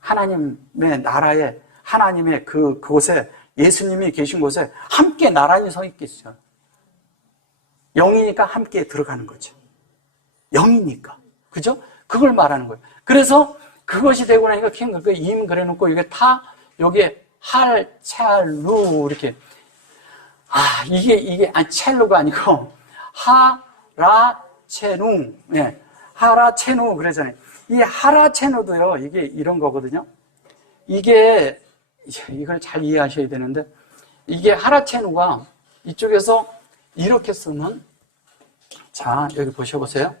하나님의 나라에, 하나님의 그곳에, 예수님이 계신 곳에 함께 나란히 서 있겠죠. 영이니까 함께 들어가는 거죠. 영이니까. 그죠? 그걸 말하는 거예요. 그래서 그것이 되고 나니까 임 그래놓고 이게 여기에 찰루 이렇게. 이게 첼로가 아니고 하라체누. 예. 하라체누 그러잖아요. 이 하라체누도요. 이게 이런 거거든요. 이걸 잘 이해하셔야 되는데 이게 하라체누가 이쪽에서 이렇게 쓰면 자, 여기 보셔보세요.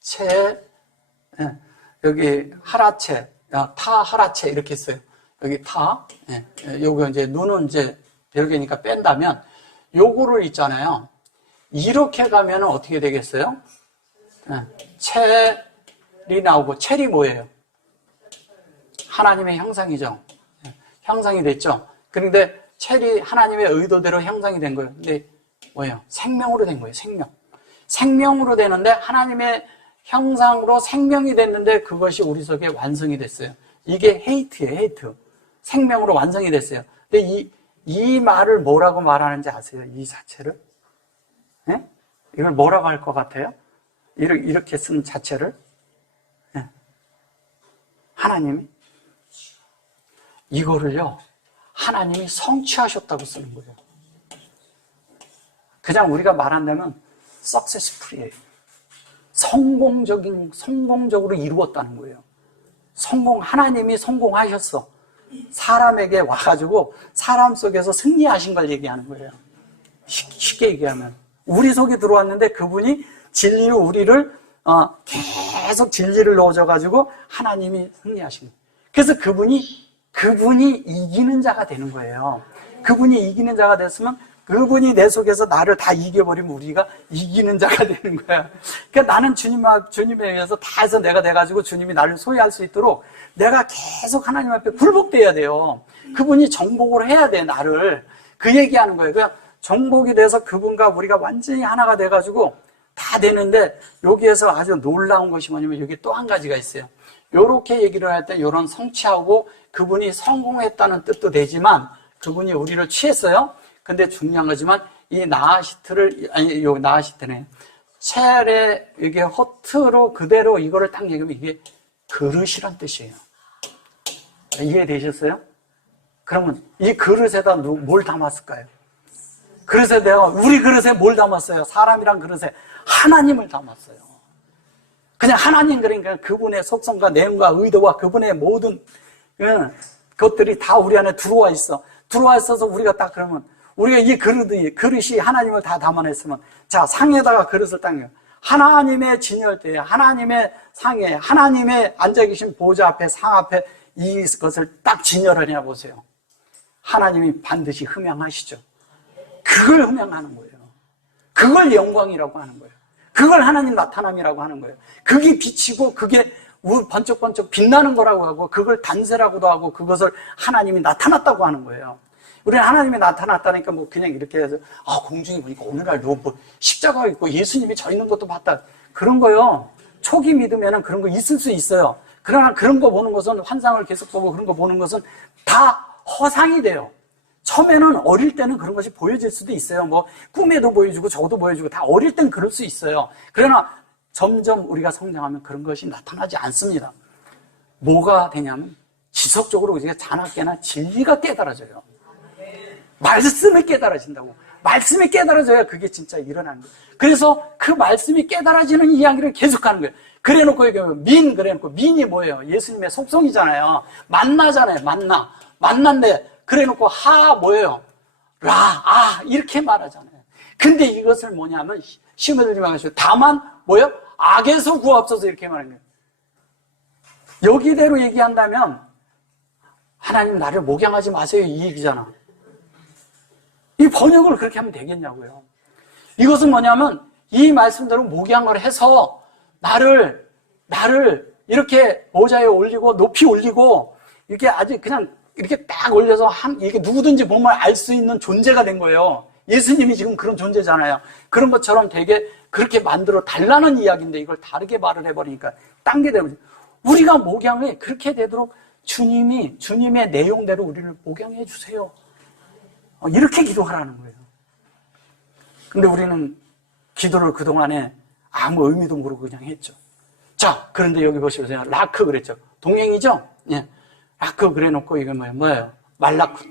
하라체 여기 하라체 타하라체 이렇게 써요. 여기 요거 이제 눈은 이제 별개니까 뺀다면 요거를 있잖아요. 이렇게 가면 어떻게 되겠어요? 첼이 나오고 첼이 뭐예요? 하나님의 형상이죠. 형상이 됐죠. 그런데 첼이 하나님의 의도대로 형상이 된 거예요. 근데 뭐예요? 생명으로 된 거예요. 생명으로 되는데 하나님의 형상으로 생명이 됐는데 그것이 우리 속에 완성이 됐어요. 이게 헤이트. 생명으로 완성이 됐어요. 근데 이 말을 뭐라고 말하는지 아세요? 이 자체를? 네? 이걸 뭐라고 할 것 같아요? 이렇게 쓴 자체를? 네. 하나님이 이거를요, 하나님이 성취하셨다고 쓰는 거예요. 그냥 우리가 말한다면 successful이에요. 성공적으로 이루었다는 거예요. 하나님이 성공하셨어. 사람에게 와가지고 사람 속에서 승리하신 걸 얘기하는 거예요. 쉽게 얘기하면 우리 속에 들어왔는데 그분이 진리로 우리를 계속 진리를 넣어줘가지고 하나님이 승리하신 거예요. 그래서 그분이 이기는 자가 되는 거예요. 그분이 이기는 자가 됐으면 그분이 내 속에서 나를 다 이겨버리면 우리가 이기는 자가 되는 거야. 그러니까 나는 주님에 의해서 다 해서 내가 돼가지고 주님이 나를 소유할 수 있도록 내가 계속 하나님 앞에 굴복돼야 돼요. 그분이 정복을 해야 돼, 나를. 그 얘기하는 거예요. 그냥 정복이 돼서 그분과 우리가 완전히 하나가 돼가지고 다 되는데, 여기에서 아주 놀라운 것이 뭐냐면 여기 또 한 가지가 있어요. 요렇게 얘기를 할 때 요런 성취하고 그분이 성공했다는 뜻도 되지만 그분이 우리를 취했어요. 근데 중요한 거지만 이 나아시트를, 아니, 요 나아시트네. 첼에 이게 허트로 그대로 이거를 딱 얘기하면 이게 그릇이란 뜻이에요. 이해되셨어요? 그러면 이 그릇에다 뭘 담았을까요? 그릇에 내가, 우리 그릇에 뭘 담았어요? 사람이란 그릇에 하나님을 담았어요. 그냥 하나님, 그러니까 그분의 속성과 내용과 의도와 그분의 모든 것들이 다 우리 안에 들어와 있어. 들어와 있어서 우리가 딱 그러면, 우리가 이 그릇이 하나님을 다 담아냈으면, 자, 상에다가 그릇을 당겨. 하나님의 진열대에, 하나님의 상에, 하나님의 앉아 계신 보좌 앞에, 상 앞에 이것을 딱 진열을 해보세요. 하나님이 반드시 흠양하시죠. 그걸 흠양하는 거예요. 그걸 영광이라고 하는 거예요. 그걸 하나님 나타남이라고 하는 거예요. 그게 빛이고 그게 번쩍번쩍 빛나는 거라고 하고, 그걸 단세라고도 하고, 그것을 하나님이 나타났다고 하는 거예요. 우리는 하나님이 나타났다니까 뭐 그냥 이렇게 해서, 아, 공중에 보니까 오늘날 뭐 십자가가 있고 예수님이 저 있는 것도 봤다. 그런 거요. 초기 믿으면은 그런 거 있을 수 있어요. 그러나 그런 거 보는 것은, 환상을 계속 보고 그런 거 보는 것은 다 허상이 돼요. 처음에는 어릴 때는 그런 것이 보여질 수도 있어요. 뭐 꿈에도 보여주고 저도 보여주고 다 어릴 땐 그럴 수 있어요. 그러나 점점 우리가 성장하면 그런 것이 나타나지 않습니다. 뭐가 되냐면 지속적으로 우리가 자나깨나 진리가 깨달아져요. 말씀이 깨달아진다고. 말씀이 깨달아져야 그게 진짜 일어나는 거예요. 그래서 그 말씀이 깨달아지는 이야기를 계속하는 거예요. 그래놓고 얘기하면 그래놓고 민이 뭐예요? 예수님의 속성이잖아요. 만나잖아요. 만난데 그래놓고 뭐예요? 이렇게 말하잖아요. 근데 이것을 뭐냐면 심어들지 마시고 다만 뭐예요? 악에서 구하옵소서 이렇게 말하는 거예요. 여기대로 얘기한다면 하나님 나를 목양하지 마세요 이 얘기잖아. 이 번역을 그렇게 하면 되겠냐고요. 이것은 뭐냐면 이 말씀대로 목양을 해서 나를 이렇게 보좌에 올리고 높이 올리고 이렇게 아주 그냥 이렇게 딱 올려서 이게 누구든지 보면 알 수 있는 존재가 된 거예요. 예수님이 지금 그런 존재잖아요. 그런 것처럼 되게 그렇게 만들어 달라는 이야기인데 이걸 다르게 말을 해버리니까 딴 게 되면, 우리가 목양을 그렇게 되도록 주님의 내용대로 우리를 목양해 주세요. 이렇게 기도하라는 거예요. 근데 우리는 기도를 그동안에 아무 의미도 모르고 그냥 했죠. 자, 그런데 여기 보시면 라크 그랬죠. 동행이죠? 예. 라크 그래 놓고 이게 뭐예요? 말라크.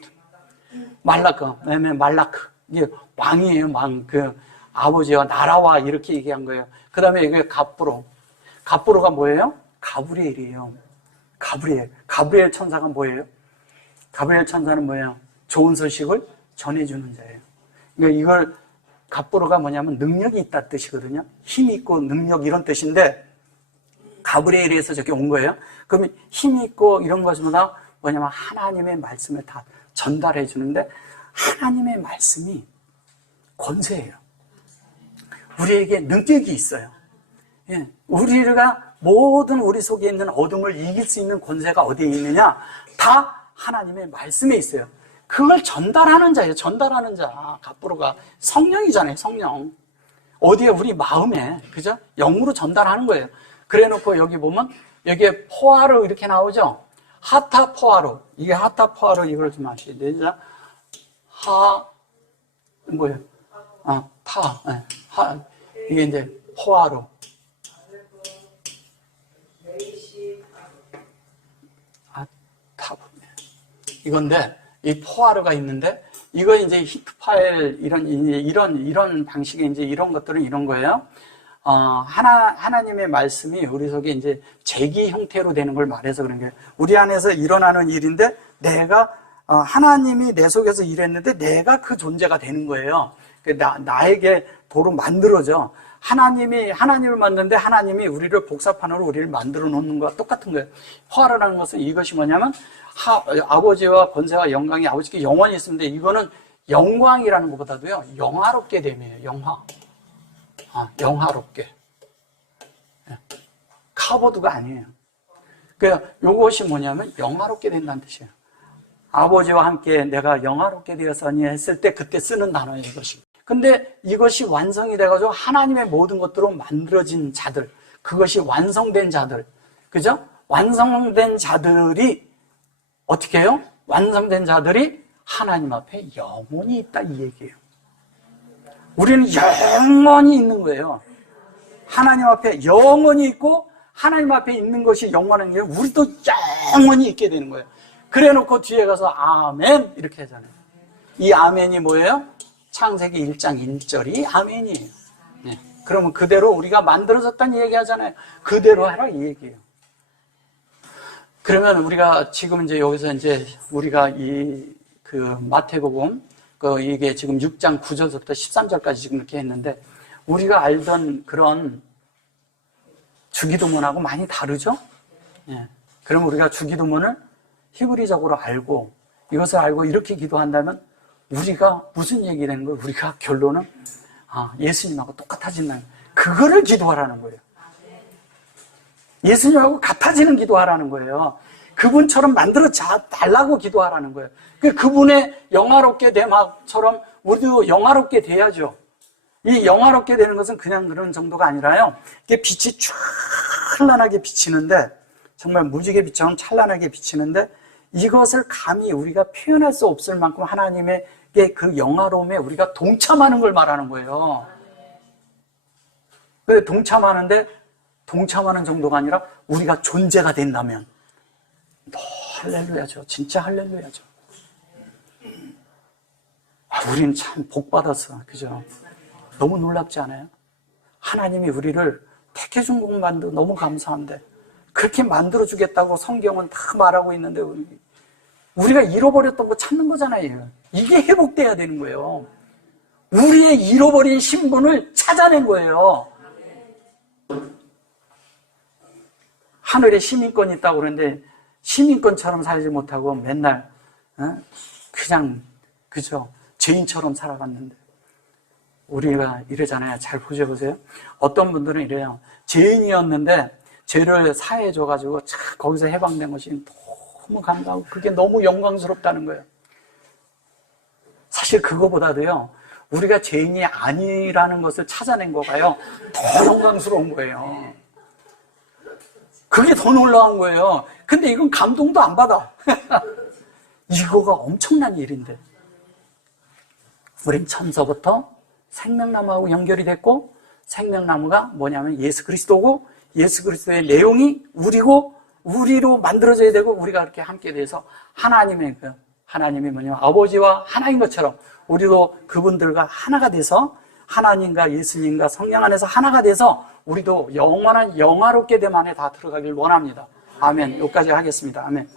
왜냐면 말라크. 이게 왕이에요, 왕. 그 아버지와 나라와 이렇게 얘기한 거예요. 그 다음에 이게 갑부로가 뭐예요? 가브리엘이에요. 가브리엘 천사가 뭐예요? 가브리엘 천사는 뭐예요? 좋은 소식을 전해주는 자예요. 그러니까 이걸 갑부로가 뭐냐면 능력이 있다 뜻이거든요. 힘이 있고 능력 이런 뜻인데 가브리엘에서 저렇게 온 거예요. 그러면 힘이 있고 이런 것보다 뭐냐면 하나님의 말씀을 다 전달해 주는데, 하나님의 말씀이 권세예요. 우리에게 능력이 있어요. 예. 우리가 모든 우리 속에 있는 어둠을 이길 수 있는 권세가 어디에 있느냐? 다 하나님의 말씀에 있어요. 그걸 전달하는 자예요. 전달하는 자. 갑부로가 성령이잖아요. 성령. 어디에? 우리 마음에. 그죠? 영으로 전달하는 거예요. 그래 놓고 여기 보면 여기에 포화로 이렇게 나오죠? 하타 포화로. 이게 하타 포화로 이걸 좀 아셔야 돼요. 뭐예요? 네. 이게 이제 포화로. 이건데, 이 포화로가 있는데, 이거 이제 히트 파일, 이런 방식의 이제 이런 것들은 이런 거예요. 하나님의 말씀이 우리 속에 이제 제기 형태로 되는 걸 말해서 그런 거예요. 우리 안에서 일어나는 일인데, 하나님이 내 속에서 일했는데, 내가 그 존재가 되는 거예요. 나에게 도로 만들어져. 하나님을 만드는데, 하나님이 우리를 복사판으로 우리를 만들어 놓는 것과 똑같은 거예요. 포화로라는 것은 이것이 뭐냐면, 아버지와 권세와 영광이 아버지께 영원히 있습니다. 이거는 영광이라는 것보다도요, 영화롭게 됨이에요. 영화롭게. 카보드가 아니에요. 그러니까 요것이 뭐냐면 영화롭게 된다는 뜻이에요. 아버지와 함께 내가 영화롭게 되었으니 했을 때 그때 쓰는 단어예요, 이것이. 근데 이것이 완성이 돼가지고 하나님의 모든 것들로 만들어진 자들, 그것이 완성된 자들, 그죠? 완성된 자들이 어떻게 해요? 완성된 자들이 하나님 앞에 영원히 있다, 이 얘기예요. 우리는 영원히 있는 거예요. 하나님 앞에 영원히 있고 하나님 앞에 있는 것이 영원한 게 우리도 영원히 있게 되는 거예요. 그래 놓고 뒤에 가서 아멘 이렇게 하잖아요. 이 아멘이 뭐예요? 창세기 1장 1절이 아멘이에요. 네. 그러면 그대로 우리가 만들어졌다는 얘기 하잖아요. 그대로 하라 이 얘기예요. 그러면 우리가 지금 이제 여기서 이제 우리가 마태복음 이게 지금 6장 9절부터 13절까지 지금 이렇게 했는데 우리가 알던 그런 주기도문하고 많이 다르죠? 예. 그럼 우리가 주기도문을 히브리적으로 알고 이것을 알고 이렇게 기도한다면 우리가 무슨 얘기를 하는 거예요? 우리가 결론은 예수님하고 똑같아진다는 그거를 기도하라는 거예요. 예수님하고 같아지는 기도하라는 거예요. 그분처럼 만들어 달라고 기도하라는 거예요. 그분의 영화롭게 됨처럼 우리도 영화롭게 돼야죠. 이 영화롭게 되는 것은 그냥 그런 정도가 아니라요. 이게 빛이 찬란하게 비치는데 정말 무지개빛처럼 찬란하게 비치는데 이것을 감히 우리가 표현할 수 없을 만큼 하나님의 그 영화로움에 우리가 동참하는 걸 말하는 거예요. 근데 동참하는 정도가 아니라 우리가 존재가 된다면 할렐루야죠. 진짜 할렐루야죠. 우리는 참 복받았어. 그죠? 너무 놀랍지 않아요? 하나님이 우리를 택해준 것만도 너무 감사한데 그렇게 만들어주겠다고 성경은 다 말하고 있는데 우리가 잃어버렸던 거 찾는 거잖아요. 이게 회복돼야 되는 거예요. 우리의 잃어버린 신분을 찾아낸 거예요. 하늘에 시민권이 있다고 그러는데 시민권처럼 살지 못하고 맨날 그냥 그죠? 죄인처럼 살아갔는데 우리가 이러잖아요. 잘 보셔보세요. 어떤 분들은 이래요. 죄인이었는데 죄를 사해줘가지고 거기서 해방된 것이 너무 감사하고 그게 너무 영광스럽다는 거예요. 사실 그거보다도요. 우리가 죄인이 아니라는 것을 찾아낸 거가요. 더 영광스러운 거예요. 그게 더 놀라운 거예요. 근데 이건 감동도 안 받아. 이거가 엄청난 일인데. 우린 천서부터 생명나무하고 연결이 됐고 생명나무가 뭐냐면 예수 그리스도고 예수 그리스도의 내용이 우리로 만들어져야 되고 우리가 그렇게 함께 돼서 하나님이 뭐냐면 아버지와 하나인 것처럼 우리도 그분들과 하나가 돼서 하나님과 예수님과 성령 안에서 하나가 돼서 우리도 영원한 영화롭게 됨 안에 다 들어가길 원합니다. 아멘. 여기까지 하겠습니다. 아멘.